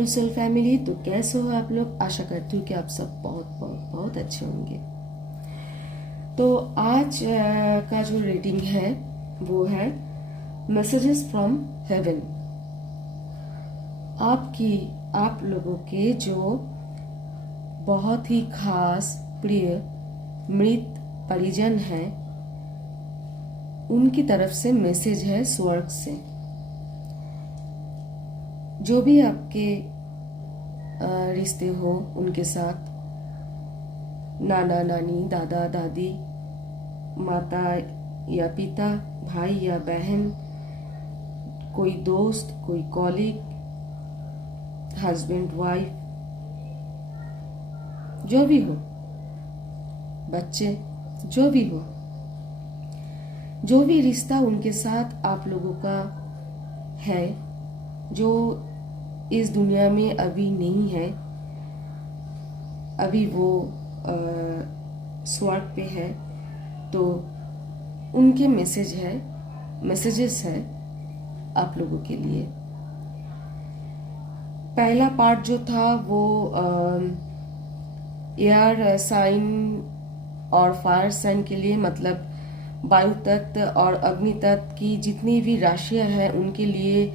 Mindful soul family. तो कैसे हो आप लोग? आशा करती हूँ कि आप सब बहुत बहुत बहुत अच्छे होंगे। तो आज का जो रीडिंग है वो है मैसेजेस फ्रॉम हेवन। आप लोगों के जो बहुत ही खास प्रिय मृत परिजन हैं, उनकी तरफ से मैसेज है स्वर्ग से। जो भी आपके रिश्ते हो उनके साथ, नाना नानी, दादा दादी, माता या पिता, भाई या बहन, कोई दोस्त, कोई कॉलीग, हस्बैंड वाइफ, जो भी हो, बच्चे, जो भी हो, जो भी रिश्ता उनके साथ आप लोगों का है, जो इस दुनिया में अभी नहीं है, अभी वो स्वर्ग पे है, तो उनके मैसेजेस है आप लोगों के लिए। पहला पार्ट जो था वो एयर साइन और फायर साइन के लिए, मतलब वायु तत्व और अग्नि तत्व की जितनी भी राशियां हैं उनके लिए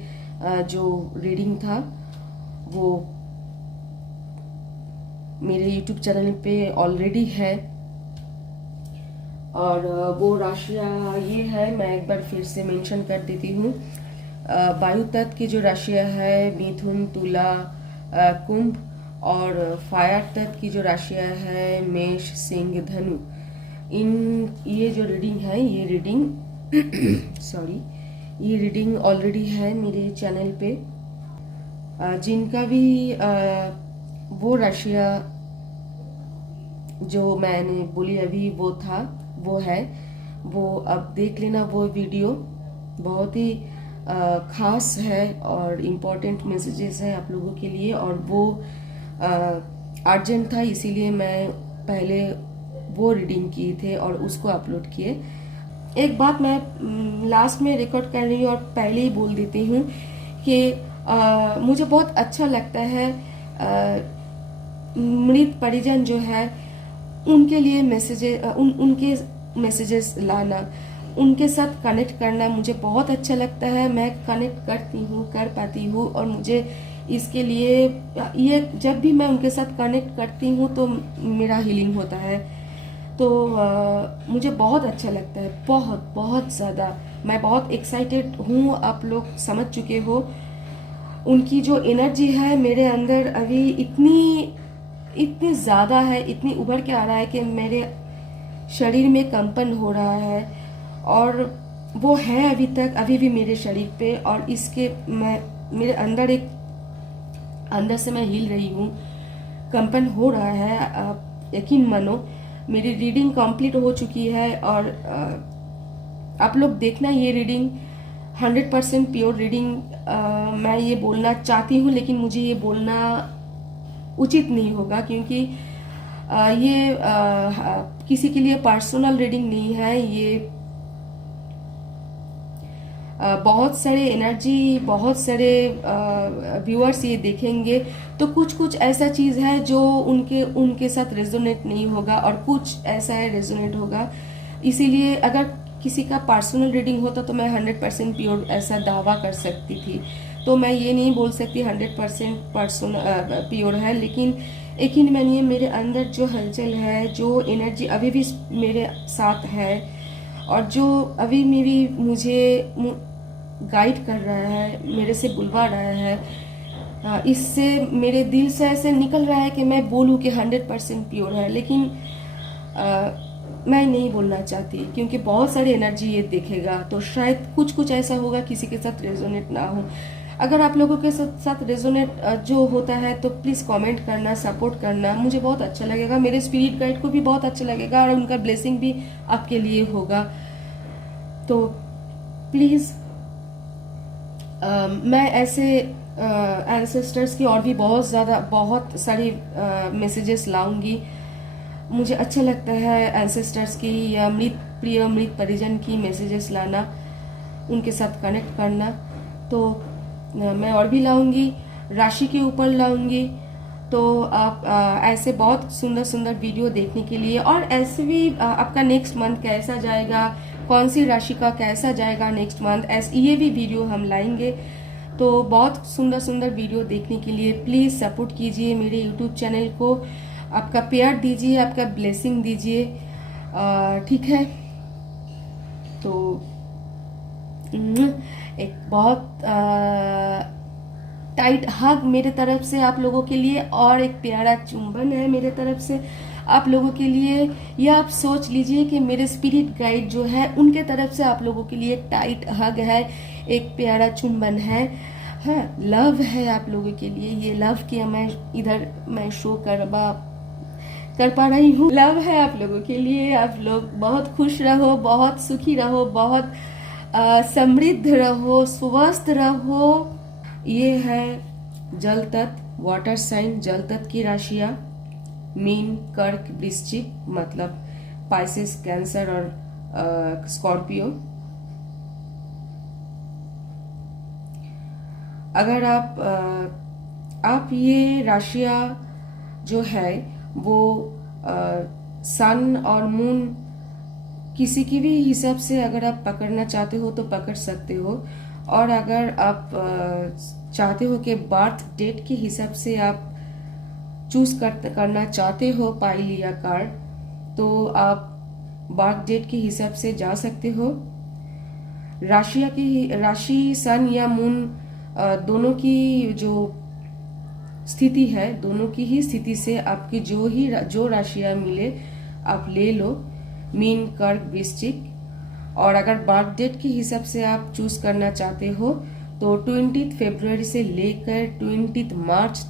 जो रीडिंग था वो मेरे YouTube चैनल पे ऑलरेडी है। और वो राशियां ये है, मैं एक बार फिर से मेंशन कर देती हूँ। वायु तत्व की जो राशियां है मिथुन, तुला, कुंभ, और फायर तत्व की जो राशियां है मेष, सिंह, धनु। ये जो रीडिंग है, ये रीडिंग सॉरी, ये रीडिंग ऑलरेडी है मेरे चैनल पे। जिनका भी वो राशियां जो मैंने बोली अभी वो है, वो अब देख लेना। वो वीडियो बहुत ही खास है और इम्पोर्टेंट मैसेजेस है आप लोगों के लिए, और वो अर्जेंट था, इसीलिए मैं पहले वो रीडिंग किए थे और उसको अपलोड किए। एक बात मैं लास्ट में रिकॉर्ड कर रही हूँ और पहले ही बोल देती हूँ कि मुझे बहुत अच्छा लगता है मृत परिजन जो है उनके लिए उनके मैसेजेस लाना, उनके साथ कनेक्ट करना मुझे बहुत अच्छा लगता है। मैं कनेक्ट कर पाती हूँ, और मुझे इसके लिए ये जब भी मैं उनके साथ कनेक्ट करती हूँ तो मेरा हीलिंग होता है। तो मुझे बहुत अच्छा लगता है, बहुत बहुत ज़्यादा। मैं बहुत एक्साइटेड हूँ, आप लोग समझ चुके हो। उनकी जो एनर्जी है मेरे अंदर अभी इतनी ज़्यादा है, इतनी उभर के आ रहा है कि मेरे शरीर में कंपन हो रहा है, और वो है अभी भी मेरे शरीर पे। और इसके मेरे अंदर से मैं हिल रही हूँ, कंपन हो रहा है। आप यकीन मानो, मेरी रीडिंग कंप्लीट हो चुकी है, और आप लोग देखना ये रीडिंग 100% प्योर रीडिंग। मैं ये बोलना चाहती हूँ, लेकिन मुझे ये बोलना उचित नहीं होगा, क्योंकि ये किसी के लिए पर्सनल रीडिंग नहीं है। ये बहुत सारे एनर्जी, बहुत सारे व्यूअर्स ये देखेंगे, तो कुछ ऐसा चीज है जो उनके साथ रेजोनेट नहीं होगा, और कुछ ऐसा है रेजोनेट होगा। इसीलिए अगर किसी का पर्सनल रीडिंग होता तो मैं 100% प्योर ऐसा दावा कर सकती थी। तो मैं ये नहीं बोल सकती 100% पर्सनल प्योर है, लेकिन यकीन मानिए मेरे अंदर जो हलचल है, जो एनर्जी अभी भी मेरे साथ है, और जो अभी मुझे गाइड कर रहा है, मेरे से बुलवा रहा है, इससे मेरे दिल से ऐसे निकल रहा है कि मैं बोलूँ कि 100% प्योर है, लेकिन मैं नहीं बोलना चाहती, क्योंकि बहुत सारी एनर्जी ये देखेगा, तो शायद कुछ ऐसा होगा किसी के साथ रेजोनेट ना हो। अगर आप लोगों के साथ रेजोनेट जो होता है तो प्लीज़ कमेंट करना, सपोर्ट करना, मुझे बहुत अच्छा लगेगा। मेरे स्पिरिट गाइड को भी बहुत अच्छा लगेगा, और उनका ब्लेसिंग भी आपके लिए होगा। तो प्लीज़ मैं ऐसे एंसेस्टर्स की और भी बहुत सारी मैसेजेस लाऊंगी। मुझे अच्छा लगता है एंसेस्टर्स की या मृत परिजन की मैसेजेस लाना, उनके साथ कनेक्ट करना। तो मैं और भी लाऊंगी। राशि के ऊपर लाऊंगी। तो आप ऐसे बहुत सुंदर सुंदर वीडियो देखने के लिए, और ऐसे भी आपका नेक्स्ट मंथ कैसा जाएगा, कौन सी राशि का कैसा जाएगा नेक्स्ट मंथ, ऐसे ये भी वीडियो हम लाएंगे। तो बहुत सुंदर सुंदर वीडियो देखने के लिए प्लीज़ सपोर्ट कीजिए मेरे यूट्यूब चैनल को, आपका प्यार दीजिए, आपका ब्लेसिंग दीजिए, ठीक है। तो एक बहुत टाइट हग मेरे तरफ से आप लोगों के लिए, और एक प्यारा चुंबन है मेरे तरफ से आप लोगों के लिए। या आप सोच लीजिए कि मेरे स्पिरिट गाइड जो है उनके तरफ से आप लोगों के लिए टाइट हग है, एक प्यारा चुंबन है, हाँ, लव है आप लोगों के लिए। ये लव की मैं शो कर पा रही हूँ, लव है आप लोगों के लिए। आप लोग बहुत खुश रहो, बहुत सुखी रहो, बहुत समृद्ध रहो, स्वस्थ रहो। ये है जल तत्व, वाटर साइन, जल तत्व की राशियां, मीन, कर्क, वृश्चिक, मतलब पाइसेस, कैंसर और स्कॉर्पियो। अगर आप ये राशियां जो है वो सन और मून किसी की भी हिसाब से अगर आप पकड़ना चाहते हो तो पकड़ सकते हो, और अगर आप चाहते हो कि बर्थ डेट के हिसाब से आप चूज करना चाहते हो पाइल या कार्ड, तो आप बर्थ डेट के हिसाब से जा सकते हो। राशि सन या मून दोनों की जो स्थिति है, दोनों की ही स्थिति से आपकी जो राशियां मिले आप ले लो, मीन, कर्क, वृश्चिक। और अगर बर्थ डेट के हिसाब से आप चूज करना चाहते हो तो 20 फरवरी से लेकर 20 मार्च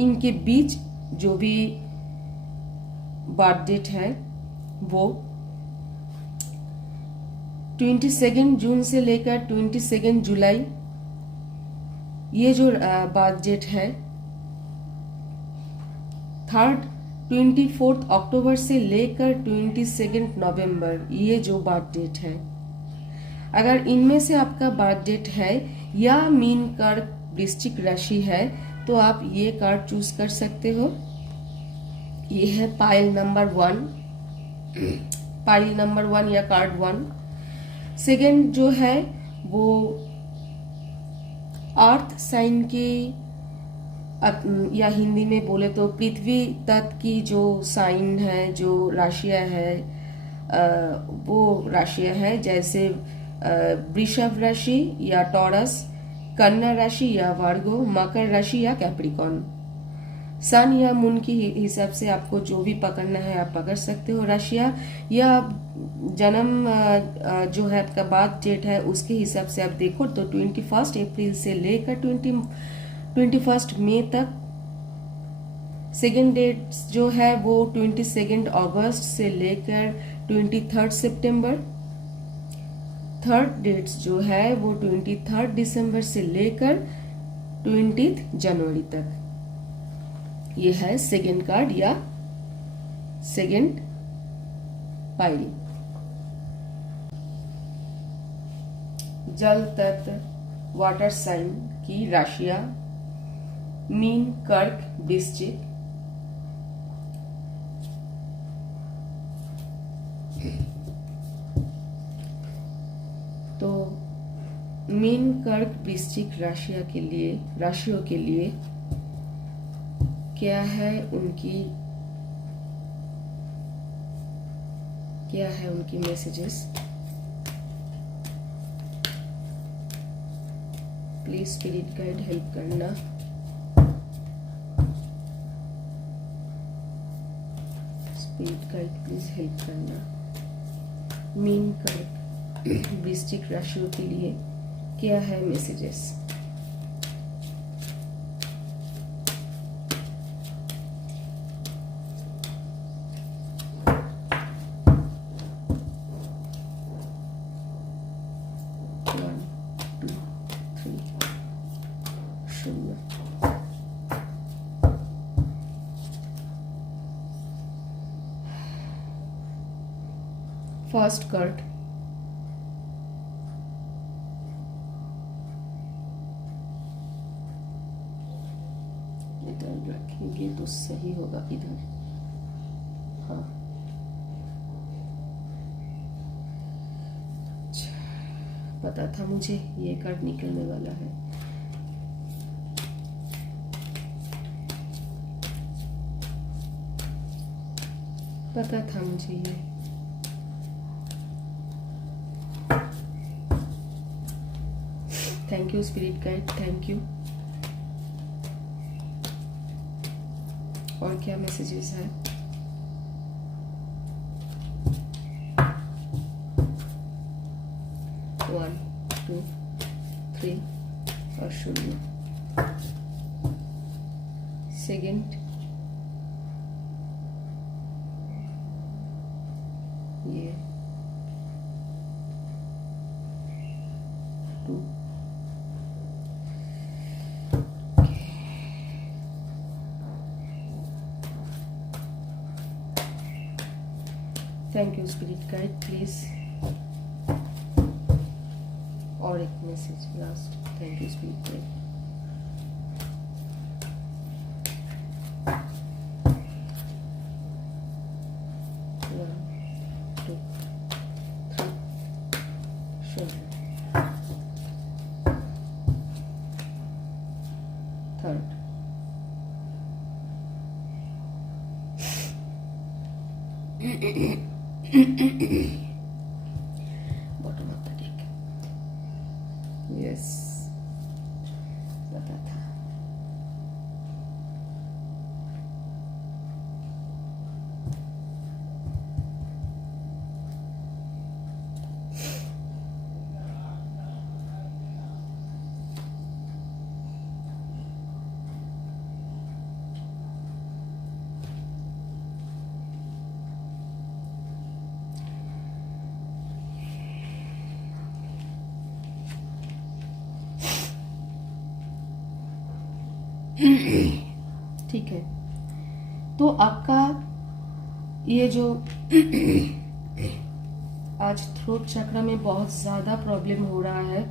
इनके बीच जो भी बर्थ डेट है वो 22 जून से लेकर 22 जुलाई, ये जो बर्थ डेट है। 24 अक्टूबर से लेकर 22 नवंबर, ये जो बर्थ डेट है। अगर इनमें से आपका बर्थ डेट है या मीन, कर्क, वृश्चिक राशि है तो आप ये कार्ड चूज कर सकते हो। ये है पाइल नंबर 1 या कार्ड 1। सेकेंड जो है वो अर्थ साइन की, या हिंदी में बोले तो पृथ्वी तत्व की जो साइन है, जो राशियां है, वो राशियां है जैसे वृषभ राशि या टॉरस, कन्या राशि या वर्गो, मकर राशि या कैप्रिकॉन। सन या मून की हिसाब से आपको जो भी पकड़ना है आप पकड़ सकते हो राशियां, या जन्म जो है आपका बर्थ डेट है उसके हिसाब से आप देखो तो 21 अप्रैल से लेकर 21 मई तक। सेकेंड डेट जो है वो 22 अगस्त से लेकर 23 सितंबर। थर्ड डेट्स जो है वो 23 दिसंबर से लेकर 20 जनवरी तक। ये है सेकेंड कार्ड या सेकेंड पाइल। जल तत्व वाटर साइन की राशियां मीन, कर्क, वृश्चिक। तो मीन, कर्क, वृश्चिक राशियों के लिए क्या है उनकी messages. Please spirit guide help करना। स्पिरिट गाइड प्लीज हेल्प करना। मीन, कर्क, वृश्चिक राशियों के लिए क्या है मैसेजेस। फर्स्ट कार्ड इधर रखेंगे तो सही होगा, इधर। हाँ, पता था मुझे ये कार्ड निकलने वाला है। पता था मुझे ये। Thank you spirit guide, thank you. और क्या मैसेजेस है? वन, टू, थ्री और शून्य। सेकंड, ये 2। Thank you spirit guide, please. और एक message last. Thank you spirit guide. Third, bottom of the deck. Yes, पता था। ठीक है, तो आपका ये जो आज थ्रोट चक्र में बहुत ज्यादा प्रॉब्लम हो रहा है,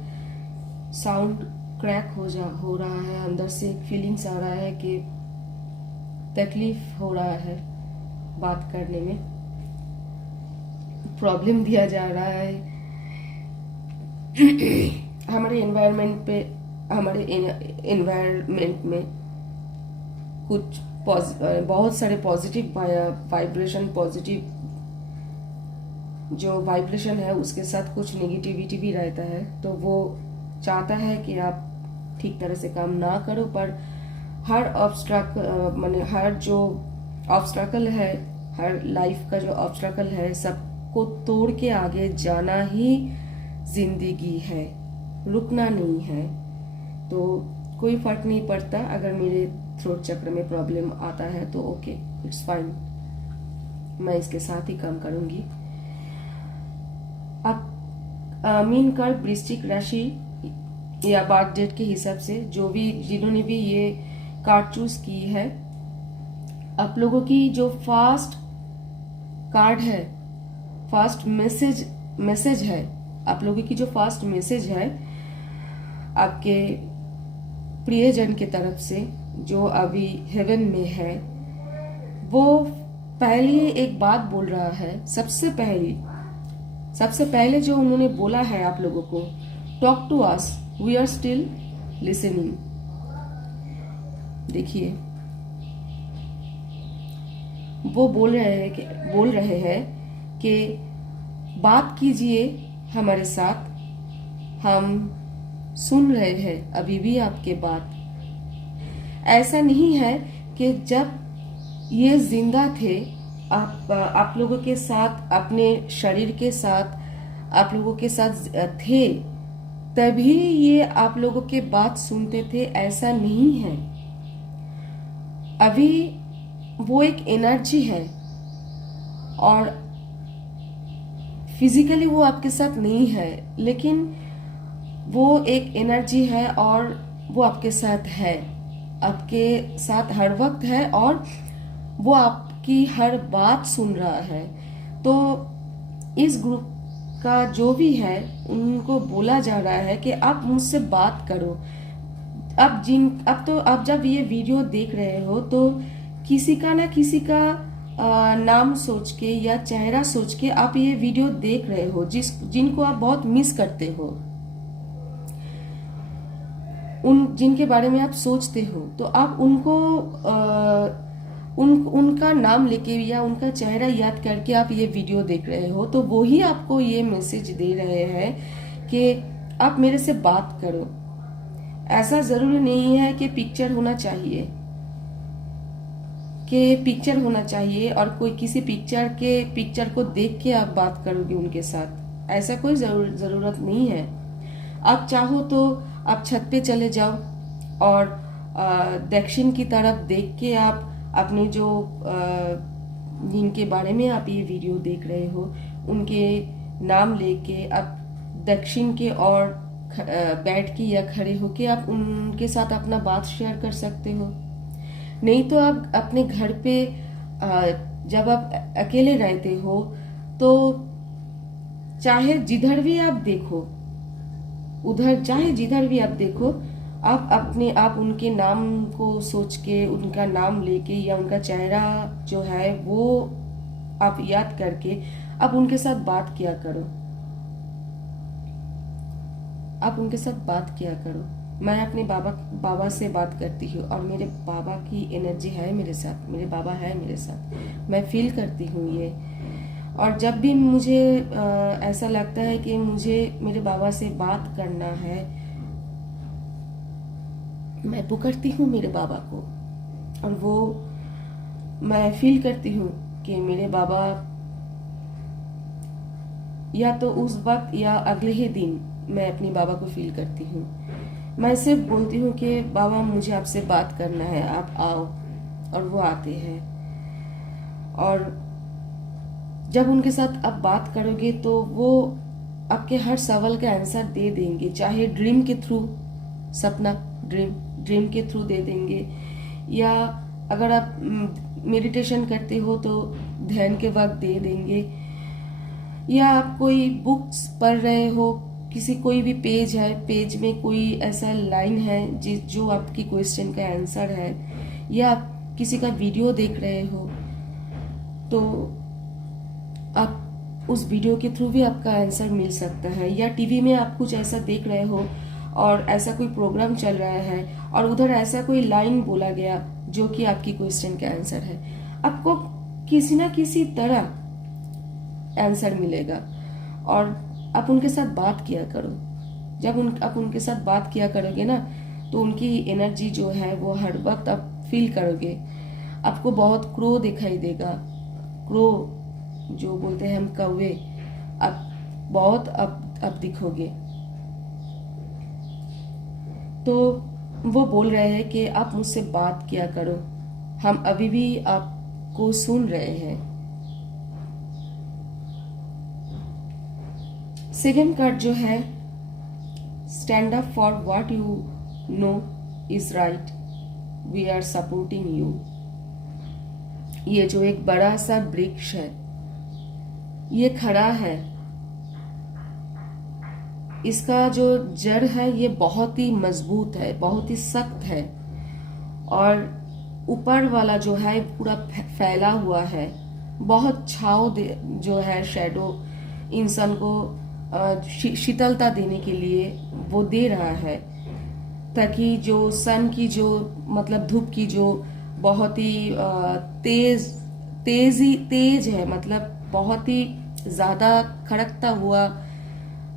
साउंड क्रैक हो रहा है, अंदर से एक फीलिंग्स आ रहा है कि तकलीफ हो रहा है, बात करने में प्रॉब्लम दिया जा रहा है। हमारे एनवायरनमेंट में कुछ बहुत सारे पॉजिटिव वाइब्रेशन, पॉजिटिव जो वाइब्रेशन है उसके साथ कुछ नेगेटिविटी भी रहता है। तो वो चाहता है कि आप ठीक तरह से काम ना करो, पर हर हर जो ऑब्स्ट्रकल है, हर लाइफ का जो ऑब्स्ट्रकल है, सबको तोड़ के आगे जाना ही जिंदगी है, रुकना नहीं है। तो कोई फर्क नहीं पड़ता अगर मेरे थ्रोट चक्र में प्रॉब्लम आता है तो ओके, इट्स फाइन, मैं इसके साथ ही काम करूंगी। अब मीन कार्ड वृश्चिक राशि या बर्थ डेट के हिसाब से जिन्होंने भी ये कार्ड चूज की है, आप लोगों की जो फर्स्ट कार्ड है, फर्स्ट मैसेज है, आप लोगों की जो फर्स्ट मैसेज है आपके प्रियजन की तरफ से जो अभी हेवन में है, वो पहले एक बात बोल रहा है। सबसे पहले जो उन्होंने बोला है आप लोगों को, talk to us, we are still listening. देखिए, वो बोल रहे हैं कि बात कीजिए हमारे साथ, हम सुन रहे हैं अभी भी आपके बात। ऐसा नहीं है कि जब ये जिंदा थे, आप लोगों के साथ, अपने शरीर के साथ, आप लोगों के साथ थे, तभी ये आप लोगों के बात सुनते थे, ऐसा नहीं है। अभी वो एक एनर्जी है और फिजिकली वो आपके साथ नहीं है, लेकिन वो एक एनर्जी है और वो आपके साथ है, आपके साथ हर वक्त है और वो आपकी हर बात सुन रहा है। तो इस ग्रुप का जो भी है, उनको बोला जा रहा है कि आप मुझसे बात करो, अब तो आप जब ये वीडियो देख रहे हो तो किसी का ना किसी का नाम सोच के या चेहरा सोच के आप ये वीडियो देख रहे हो, जिनको आप बहुत मिस करते हो, जिनके बारे में आप सोचते हो, तो आप उनको उनका नाम लेके या उनका चेहरा याद करके आप ये वीडियो देख रहे हो, तो वो ही आपको ये मैसेज दे रहे हैं कि आप मेरे से बात करो। ऐसा जरूरी नहीं है कि पिक्चर होना चाहिए और कोई किसी पिक्चर को देख के आप बात करोगे उनके साथ, ऐसा कोई जरूरत नहीं है। आप चाहो तो आप छत पे चले जाओ और दक्षिण की तरफ देख के आप अपने जो जिनके बारे में आप ये वीडियो देख रहे हो उनके नाम लेके आप दक्षिण के और बैठ के या खड़े होके आप उनके साथ अपना बात शेयर कर सकते हो। नहीं तो आप अपने घर पे जब आप अकेले रहते हो तो चाहे जिधर भी आप देखो, आप उनके नाम को सोच के, उनका नाम लेके या उनका चेहरा जो है वो आप याद करके आप उनके साथ बात किया करो। मैं अपने बाबा से बात करती हूँ और मेरे बाबा की एनर्जी है मेरे साथ, मेरे बाबा है मेरे साथ, मैं फील करती हूँ ये। और जब भी मुझे ऐसा लगता है कि मुझे मेरे बाबा से बात करना है, मैं पुकारती हूँ मेरे बाबा को और वो मैं फील करती हूँ कि मेरे बाबा या तो उस वक्त या अगले ही दिन मैं अपनी बाबा को फील करती हूँ। मैं सिर्फ बोलती हूँ कि बाबा मुझे आपसे बात करना है, आप आओ, और वो आते हैं। और जब उनके साथ आप बात करोगे तो वो आपके हर सवाल का आंसर दे देंगे, चाहे ड्रीम के थ्रू, सपना ड्रीम के थ्रू दे देंगे, या अगर आप मेडिटेशन करते हो तो ध्यान के वक्त दे देंगे, या आप कोई बुक्स पढ़ रहे हो, कोई भी पेज है, पेज में कोई ऐसा लाइन है जो आपकी क्वेश्चन का आंसर है, या आप किसी का वीडियो देख रहे हो तो आप उस वीडियो के थ्रू भी आपका आंसर मिल सकता है। या टीवी में आप कुछ ऐसा देख रहे हो और ऐसा कोई प्रोग्राम चल रहा है और उधर ऐसा कोई लाइन बोला गया जो कि आपकी क्वेश्चन का आंसर है, आपको किसी ना किसी तरह आंसर मिलेगा। और आप उनके साथ बात किया करो। जब आप उनके साथ बात किया करोगे ना तो उनकी एनर्जी जो है वो हर वक्त आप फील करोगे। आपको बहुत क्रो दिखाई देगा, क्रो जो बोलते हैं हम, कौवे, आप बहुत अब दिखोगे। तो वो बोल रहे हैं कि आप मुझसे बात किया करो, हम अभी भी आपको सुन रहे हैं। सेकेंड कार्ड जो है, stand up for what you know is right, we are supporting you. ये जो एक बड़ा सा वृक्ष है, ये खड़ा है, इसका जो जड़ है ये बहुत ही मजबूत है, बहुत ही सख्त है, और ऊपर वाला जो है पूरा फैला हुआ है। बहुत छाव जो है, शैडो इंसान को शीतलता देने के लिए वो दे रहा है, ताकि जो सन की जो मतलब धूप की जो बहुत ही तेज है, मतलब बहुत ही ज्यादा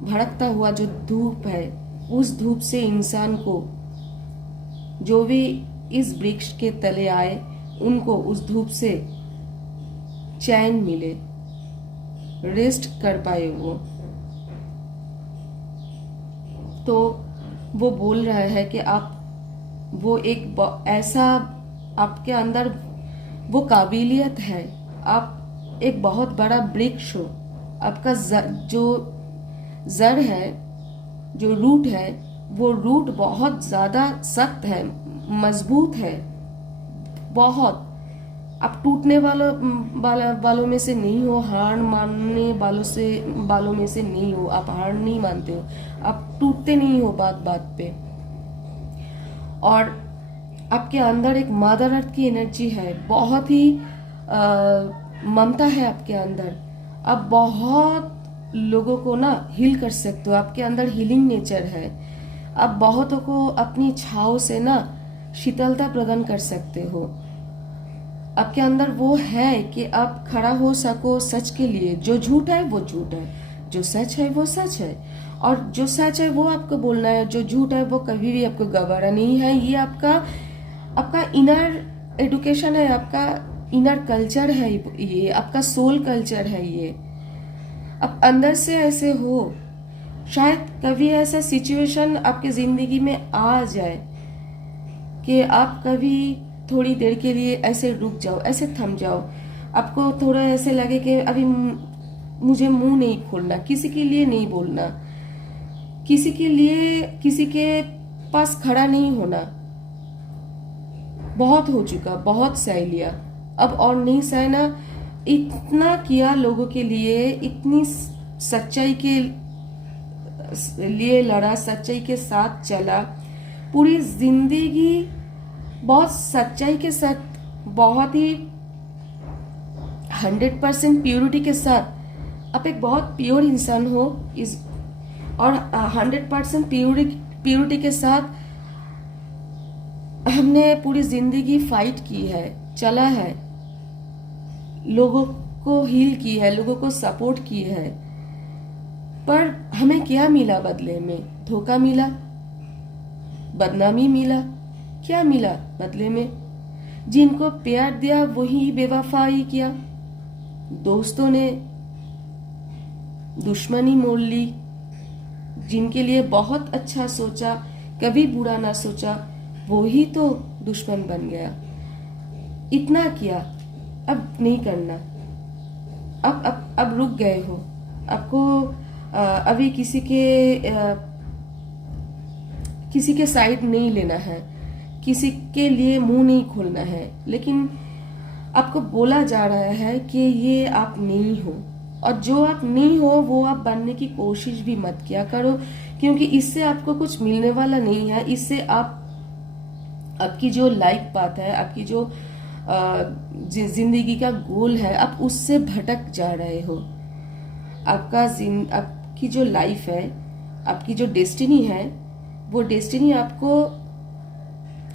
भड़कता हुआ जो धूप है, उस धूप से इंसान को, जो भी इस वृक्ष के तले आए, उनको उस धूप से चैन मिले, रेस्ट कर पाए तो वो बोल रहा है कि आप वो एक ऐसा आपके अंदर वो काबिलियत है, आप एक बहुत बड़ा वृक्ष हो। आपका जो जड़ है, जो रूट है, वो रूट बहुत ज्यादा सख्त है, मजबूत है बहुत। आप टूटने वालों में से नहीं हो, हार मानने वालों में से नहीं हो। आप हार नहीं मानते हो, आप टूटते नहीं हो बात बात पे। और आपके अंदर एक मदर अर्थ की एनर्जी है, बहुत ही ममता है आपके अंदर। आप बहुत लोगों को ना हील कर सकते हो, आपके अंदर हीलिंग नेचर है। आप बहुतों को अपनी छाव से ना शीतलता प्रदान कर सकते हो। आपके अंदर वो है कि आप खड़ा हो सको सच के लिए। जो झूठ है वो झूठ है, जो सच है वो सच है, और जो सच है वो आपको बोलना है, जो झूठ है वो कभी भी आपको गवारा नहीं है। ये आपका आपका इनर एडुकेशन है, आपका इनर कल्चर है, ये आपका सोल कल्चर है। ये अब अंदर से ऐसे हो। शायद कभी ऐसा सिचुएशन आपके जिंदगी में आ जाए कि आप कभी थोड़ी देर के लिए ऐसे रुक जाओ, ऐसे थम जाओ। आपको थोड़ा ऐसे लगे कि अभी मुझे मुंह नहीं खोलना, किसी के लिए नहीं बोलना, किसी के लिए किसी के पास खड़ा नहीं होना। बहुत हो चुका, बहुत सह लिया, अब और नहीं सहना। इतना किया लोगों के लिए, इतनी सच्चाई के लिए लड़ा, सच्चाई के साथ चला, पूरी जिंदगी बहुत सच्चाई के साथ, बहुत ही 100% प्योरिटी के साथ। आप एक बहुत प्योर इंसान हो इस, और 100% प्योरिटी के साथ हमने पूरी जिंदगी फाइट की है, चला है, लोगों को हील की है, लोगों को सपोर्ट की है। पर हमें क्या मिला बदले में? धोखा मिला, बदनामी मिला, क्या मिला बदले में? जिनको प्यार दिया वही बेवफाई किया, दोस्तों ने दुश्मनी मोल ली, जिनके लिए बहुत अच्छा सोचा, कभी बुरा ना सोचा, वो ही तो दुश्मन बन गया। इतना किया, अब नहीं करना। अब रुक गए हो। आपको अभी किसी के साइड नहीं लेना है, किसी के लिए मुंह नहीं खोलना है। लेकिन आपको बोला जा रहा है कि ये आप नहीं हो, और जो आप नहीं हो वो आप बनने की कोशिश भी मत किया करो, क्योंकि इससे आपको कुछ मिलने वाला नहीं है। इससे आपकी जो लाइफ पाथ है, आपकी जो जिंदगी का गोल है, आप उससे भटक जा रहे हो। आपकी जो लाइफ है, आपकी जो डेस्टिनी है, वो डेस्टिनी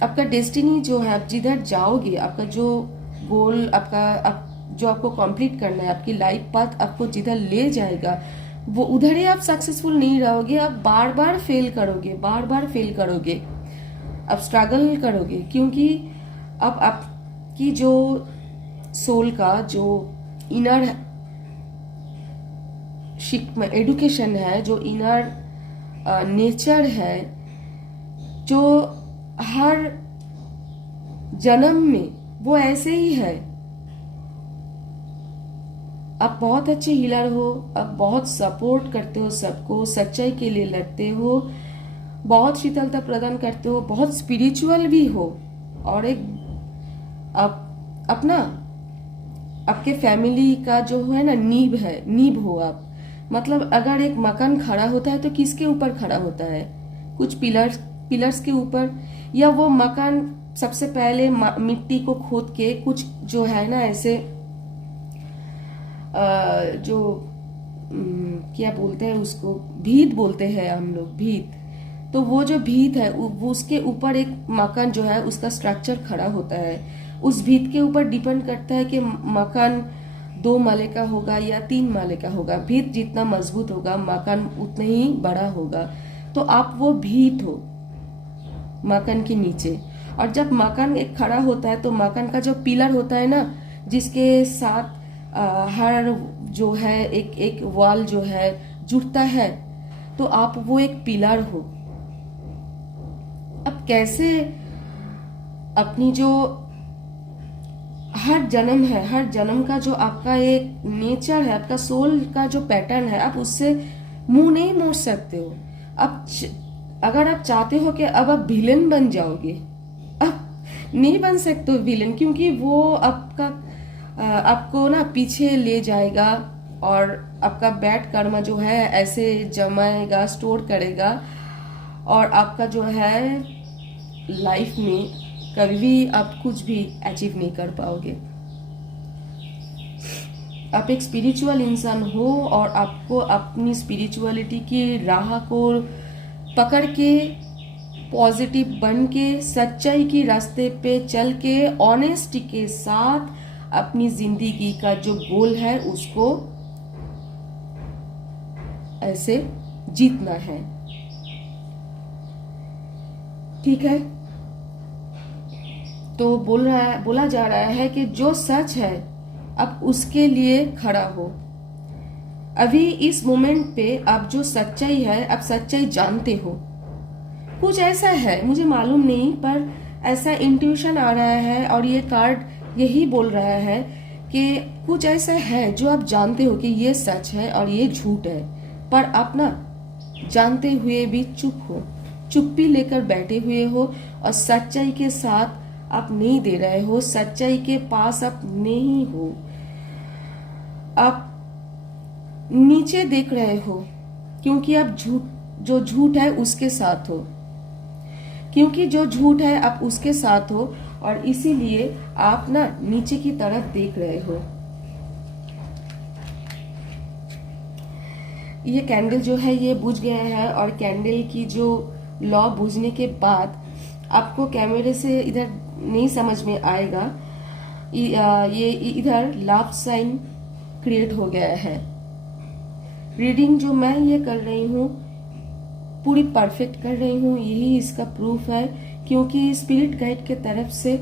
आपका डेस्टिनी जो है, आप जिधर जाओगे, आपका जो गोल, जो आपको कंप्लीट करना है, आपकी लाइफ पाथ आपको जिधर ले जाएगा, वो उधर ही आप सक्सेसफुल नहीं रहोगे। आप बार बार फेल करोगे, बार बार फेल करोगे, आप स्ट्रगल करोगे, क्योंकि अब आपकी जो सोल का जो इनर एडुकेशन है, जो इनर नेचर है, जो हर जन्म में वो ऐसे ही है। आप बहुत अच्छे हीलर हो, आप बहुत सपोर्ट करते हो सबको, सच्चाई के लिए लड़ते हो, बहुत शीतलता प्रदान करते हो, बहुत स्पिरिचुअल भी हो, और एक आपके फैमिली का जो है ना नींव हो आप। मतलब अगर एक मकान खड़ा होता है तो किसके ऊपर खड़ा होता है? कुछ पिलर्स के ऊपर, या वो मकान सबसे पहले मिट्टी को खोद के कुछ जो है ना ऐसे जो क्या बोलते हैं उसको, भीत बोलते हैं हम लोग, भीत। तो वो जो भीत है वो उसके ऊपर एक मकान जो है उसका स्ट्रक्चर खड़ा होता है। उस भीत के ऊपर डिपेंड करता है कि मकान 2 माले का होगा या 3 माले का होगा। भीत जितना मजबूत होगा मकान उतना ही बड़ा होगा। तो आप वो भीत हो मकान के नीचे। और जब मकान एक खड़ा होता है तो मकान का जो पिलर होता है ना, जिसके साथ हर जो है एक वॉल जो है जुड़ता है, तो आप वो एक पिलर हो। अब कैसे अपनी जो हर जन्म है, हर जन्म का जो आपका एक नेचर है, आपका सोल का जो पैटर्न है, आप उससे मुंह नहीं मोड़ सकते हो। अब अगर आप चाहते हो कि अब आप विलेन बन जाओगे, अब नहीं बन सकते हो विलेन, क्योंकि वो आपको ना पीछे ले जाएगा और आपका बैड कर्म जो है ऐसे जमाएगा, स्टोर करेगा, और आपका जो है लाइफ में कभी भी आप कुछ भी अचीव नहीं कर पाओगे। आप एक स्पिरिचुअल इंसान हो और आपको अपनी स्पिरिचुअलिटी की राह को पकड़ के पॉजिटिव बन के सच्चाई की रास्ते पे चल के ऑनेस्टी के साथ अपनी जिंदगी का जो गोल है उसको ऐसे जीतना है। ठीक है, तो बोला जा रहा है कि जो सच है अब उसके लिए खड़ा हो। अभी इस मोमेंट पे आप जो सच्चाई है, आप सच्चाई जानते हो। कुछ ऐसा है, मुझे मालूम नहीं, पर ऐसा इंट्यूशन आ रहा है और ये कार्ड यही बोल रहा है कि कुछ ऐसा है जो आप जानते हो कि ये सच है और ये झूठ है, पर आप ना जानते हुए भी चुप हो, चुप्पी लेकर बैठे हुए हो और सच्चाई के साथ आप नहीं दे रहे हो, सच्चाई के पास आप नहीं हो, आप नीचे देख रहे हो क्योंकि आप जो झूठ है उसके साथ हो, क्योंकि जो झूठ है आप उसके साथ हो और इसीलिए आप ना नीचे की तरफ देख रहे हो। ये कैंडल जो है ये बुझ गया है और कैंडल की जो लॉ बुझने के बाद आपको कैमरे से इधर नहीं समझ में आएगा, ये इधर लव साइन क्रिएट हो गया है। रीडिंग जो मैं ये कर रही हूँ पूरी परफेक्ट कर रही हूँ, यही इसका प्रूफ है, क्योंकि स्पिरिट गाइड के तरफ से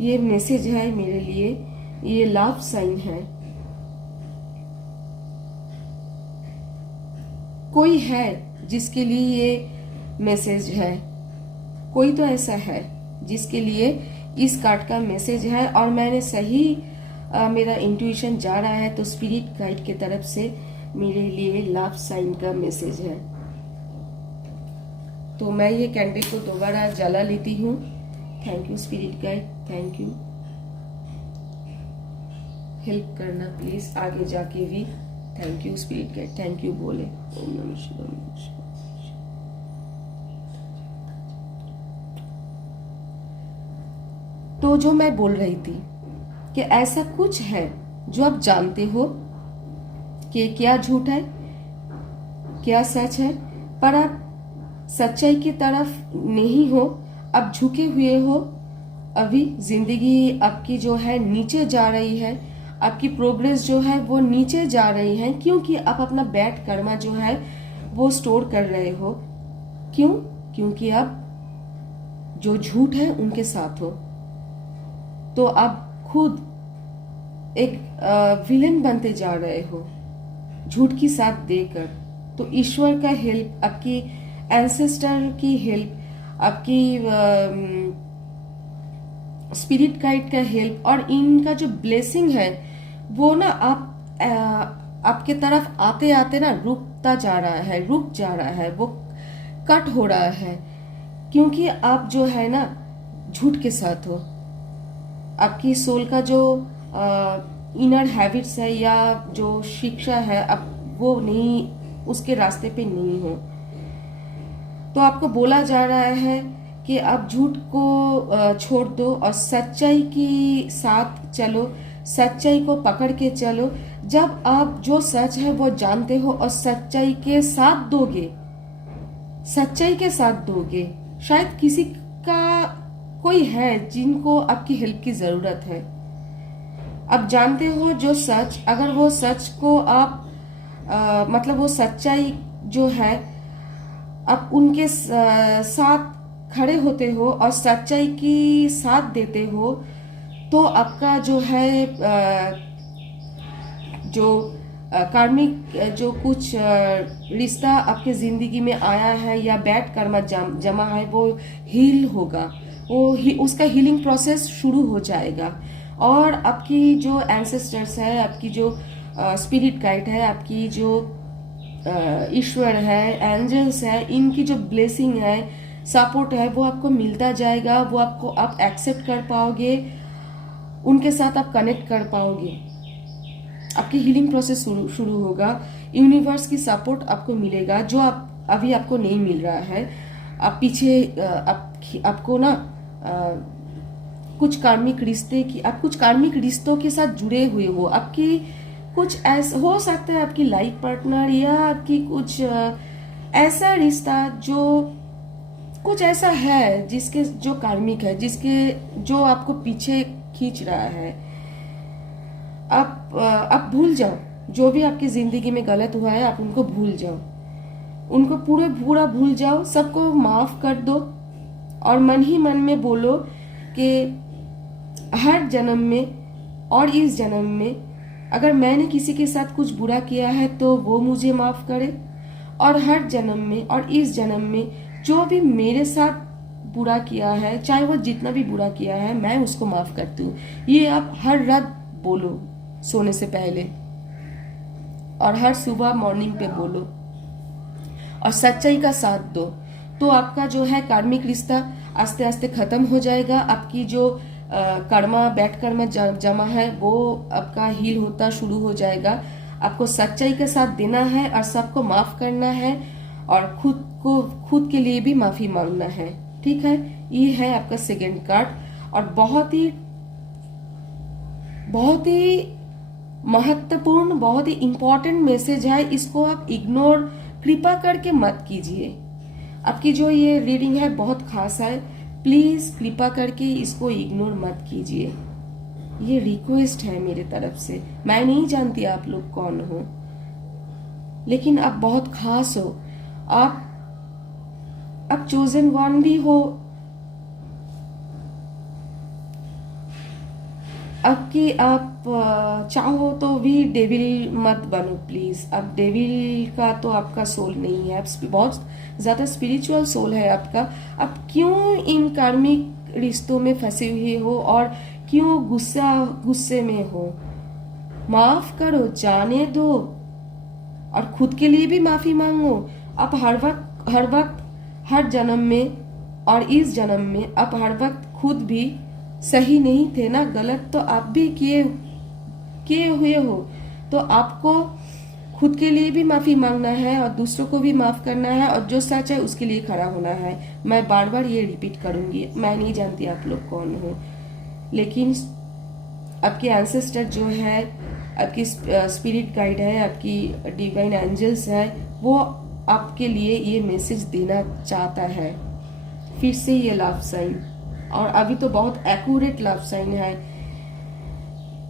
ये मैसेज है मेरे लिए, ये लव साइन है। कोई है जिसके लिए ये मैसेज है, कोई तो ऐसा है जिसके लिए इस कार्ड का मैसेज है और मैंने सही मेरा इंट्यूशन जा रहा है, तो स्पिरिट गाइड के तरफ से मेरे लिए लव साइन का मैसेज है। तो मैं ये कैंडल को दोबारा जला लेती हूँ। Thank you spirit guide, thank you, help करना प्लीज आगे जाके भी। Thank you spirit guide, thank you बोले। ओम नमः शिवाय। तो जो मैं बोल रही थी कि ऐसा कुछ है जो आप जानते हो कि क्या झूठ है क्या सच है, पर आप सच्चाई की तरफ नहीं हो, आप झुके हुए हो। अभी जिंदगी आपकी जो है नीचे जा रही है, आपकी प्रोग्रेस जो है वो नीचे जा रही है, क्योंकि आप अपना बैड कर्मा जो है वो स्टोर कर रहे हो। क्यों? क्योंकि आप जो झूठ है उनके साथ हो, तो आप खुद एक विलेन बनते जा रहे हो झूठ की साथ देकर। तो ईश्वर का हेल्प, आपकी एंसेस्टर की हेल्प, आपकी स्पिरिट गाइड का हेल्प और इनका जो ब्लेसिंग है वो ना आपके तरफ आते आते ना रुकता जा रहा है, रुक जा रहा है, वो कट हो रहा है, क्योंकि आप जो है ना झूठ के साथ हो। आपकी सोल का जो इनर हैबिट्स है या जो शिक्षा है, आप वो नहीं, उसके रास्ते पे नहीं हो। तो आपको बोला जा रहा है कि आप झूठ को छोड़ दो और सच्चाई की साथ चलो, सच्चाई को पकड़ के चलो। जब आप जो सच है वो जानते हो और सच्चाई के साथ दोगे, सच्चाई के साथ दोगे, शायद किसी का कोई है जिनको आपकी हेल्प की जरूरत है। आप जानते हो जो सच, अगर वो सच को आप मतलब वो सच्चाई जो है आप उनके साथ खड़े होते हो और सच्चाई की साथ देते हो, तो आपका जो है जो कार्मिक जो कुछ रिश्ता आपके जिंदगी में आया है या बैड कर्मा जमा है वो हील होगा, वो उसका हीलिंग प्रोसेस शुरू हो जाएगा। और आपकी जो एंसेस्टर्स है, आपकी जो स्पिरिट गाइड है, आपकी जो ईश्वर है, एंजल्स है, इनकी जो ब्लेसिंग है, सपोर्ट है, वो आपको मिलता जाएगा। वो आपको आप एक्सेप्ट कर पाओगे, उनके साथ आप कनेक्ट कर पाओगे, आपकी हीलिंग प्रोसेस शुरू होगा। यूनिवर्स की सपोर्ट आपको मिलेगा जो आप अभी आपको नहीं मिल रहा है। आप पीछे आपको ना कुछ कार्मिक रिश्ते की, आप कुछ कार्मिक रिश्तों के साथ जुड़े हुए हो। आपकी कुछ ऐसा हो सकता है, आपकी लाइफ पार्टनर या आपकी कुछ ऐसा रिश्ता जो कुछ ऐसा है जिसके जो कार्मिक है, जिसके जो आपको पीछे खींच रहा है। आप भूल जाओ जो भी आपकी जिंदगी में गलत हुआ है, आप उनको भूल जाओ, उनको पूरा भूल जाओ, सबको माफ कर दो और मन ही मन में बोलो कि हर जन्म में और इस जन्म में अगर मैंने किसी के साथ कुछ बुरा किया है तो वो मुझे माफ करे, और हर जन्म में और इस जन्म में जो भी मेरे साथ बुरा किया है, चाहे वो जितना भी बुरा किया है, मैं उसको माफ करती हूँ। ये आप हर रात बोलो सोने से पहले, और हर सुबह मॉर्निंग पे बोलो, और सच्चाई का साथ दो। तो आपका जो है कार्मिक रिश्ता आस्ते आस्ते खत्म हो जाएगा। आपकी जो कर्मा बैड कर्मा जमा है वो आपका हील होता शुरू हो जाएगा। आपको सच्चाई के साथ देना है और सबको माफ करना है, और खुद के लिए भी माफी मांगना है। ठीक है, ये है आपका सेकंड कार्ड, और बहुत ही महत्वपूर्ण, बहुत ही इंपॉर्टेंट मैसेज है। इसको आप इग्नोर कृपा करके मत कीजिए। आपकी जो ये रीडिंग है बहुत खास है, प्लीज कृपा करके इसको इग्नोर मत कीजिए। ये रिक्वेस्ट है मेरे तरफ से। मैं नहीं जानती आप लोग कौन हो, लेकिन आप बहुत खास हो। आप चोजन वन भी हो। आपकी आप चाहो तो भी डेविल मत बनो प्लीज। अब डेविल का तो आपका सोल नहीं है, आप बहुत ज्यादा स्पिरिचुअल सोल है आपका। आप क्यों इन कार्मिक रिश्तों में फंसे हुए हो और क्यों गुस्से में हो? माफ करो, जाने दो, और खुद के लिए भी माफी मांगो। आप हर वक्त हर जन्म में और इस जन्म में आप हर वक्त खुद भी सही नहीं थे ना, गलत तो आप भी किए हुए हो। तो आपको खुद के लिए भी माफी मांगना है और दूसरों को भी माफ करना है, और जो सच है उसके लिए खड़ा होना है। मैं बार बार ये रिपीट करूंगी। मैं नहीं जानती आप लोग कौन हो, लेकिन आपके एंसेस्टर जो है, आपकी स्पिरिट गाइड है, आपकी डिवाइन एंजल्स है, वो आपके लिए ये मैसेज देना चाहता है। फिर से ये लव साइन, और अभी तो बहुत एक्यूरेट लव साइन है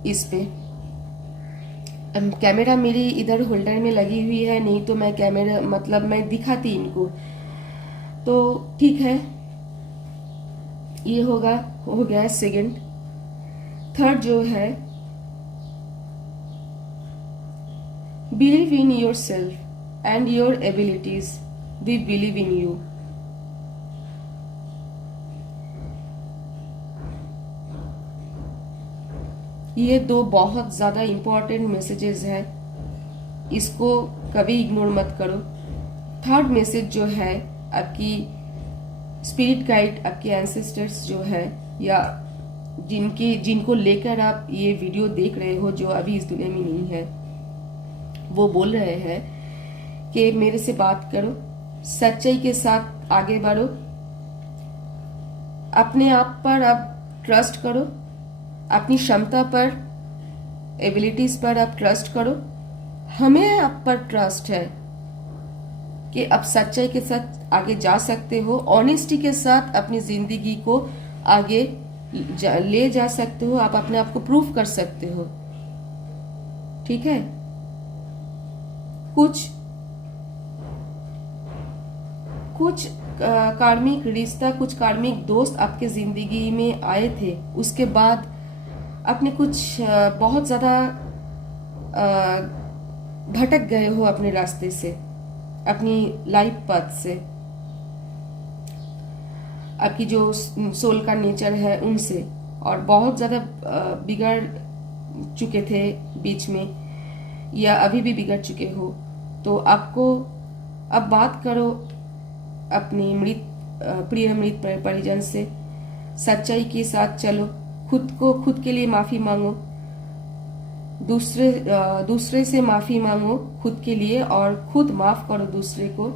इस पे। कैमरा मेरी इधर होल्डर में लगी हुई है, नहीं तो मैं कैमरा मतलब मैं दिखाती इनको। तो ठीक है, ये हो गया सेकंड। थर्ड जो है, believe in yourself and your abilities, we believe in you. ये दो बहुत ज्यादा इंपॉर्टेंट मैसेजेस हैं, इसको कभी इग्नोर मत करो। थर्ड मैसेज जो है, आपकी स्पिरिट गाइड, आपके एंसेस्टर्स जो है, या जिनको लेकर आप ये वीडियो देख रहे हो, जो अभी इस दुनिया में नहीं है, वो बोल रहे हैं कि मेरे से बात करो, सच्चाई के साथ आगे बढ़ो, अपने आप पर आप ट्रस्ट करो, अपनी क्षमता पर, एबिलिटीज पर आप ट्रस्ट करो। हमें आप पर ट्रस्ट है कि आप सच्चाई के साथ आगे जा सकते हो, ऑनेस्टी के साथ अपनी जिंदगी को आगे ले जा सकते हो, आप अपने आप को प्रूव कर सकते हो। ठीक है, कुछ कार्मिक रिश्ता, कुछ कार्मिक दोस्त आपके जिंदगी में आए थे, उसके बाद आपने कुछ बहुत ज्यादा भटक गए हो अपने रास्ते से, अपनी लाइफ पाथ से, आपकी जो सोल का नेचर है उनसे, और बहुत ज्यादा बिगड़ चुके थे बीच में, या अभी भी बिगड़ चुके हो। तो आपको अब बात करो अपने प्रिय मृत परिजन से, सच्चाई के साथ चलो, खुद के लिए माफी मांगो, दूसरे से माफी मांगो खुद के लिए, और खुद माफ करो दूसरे को।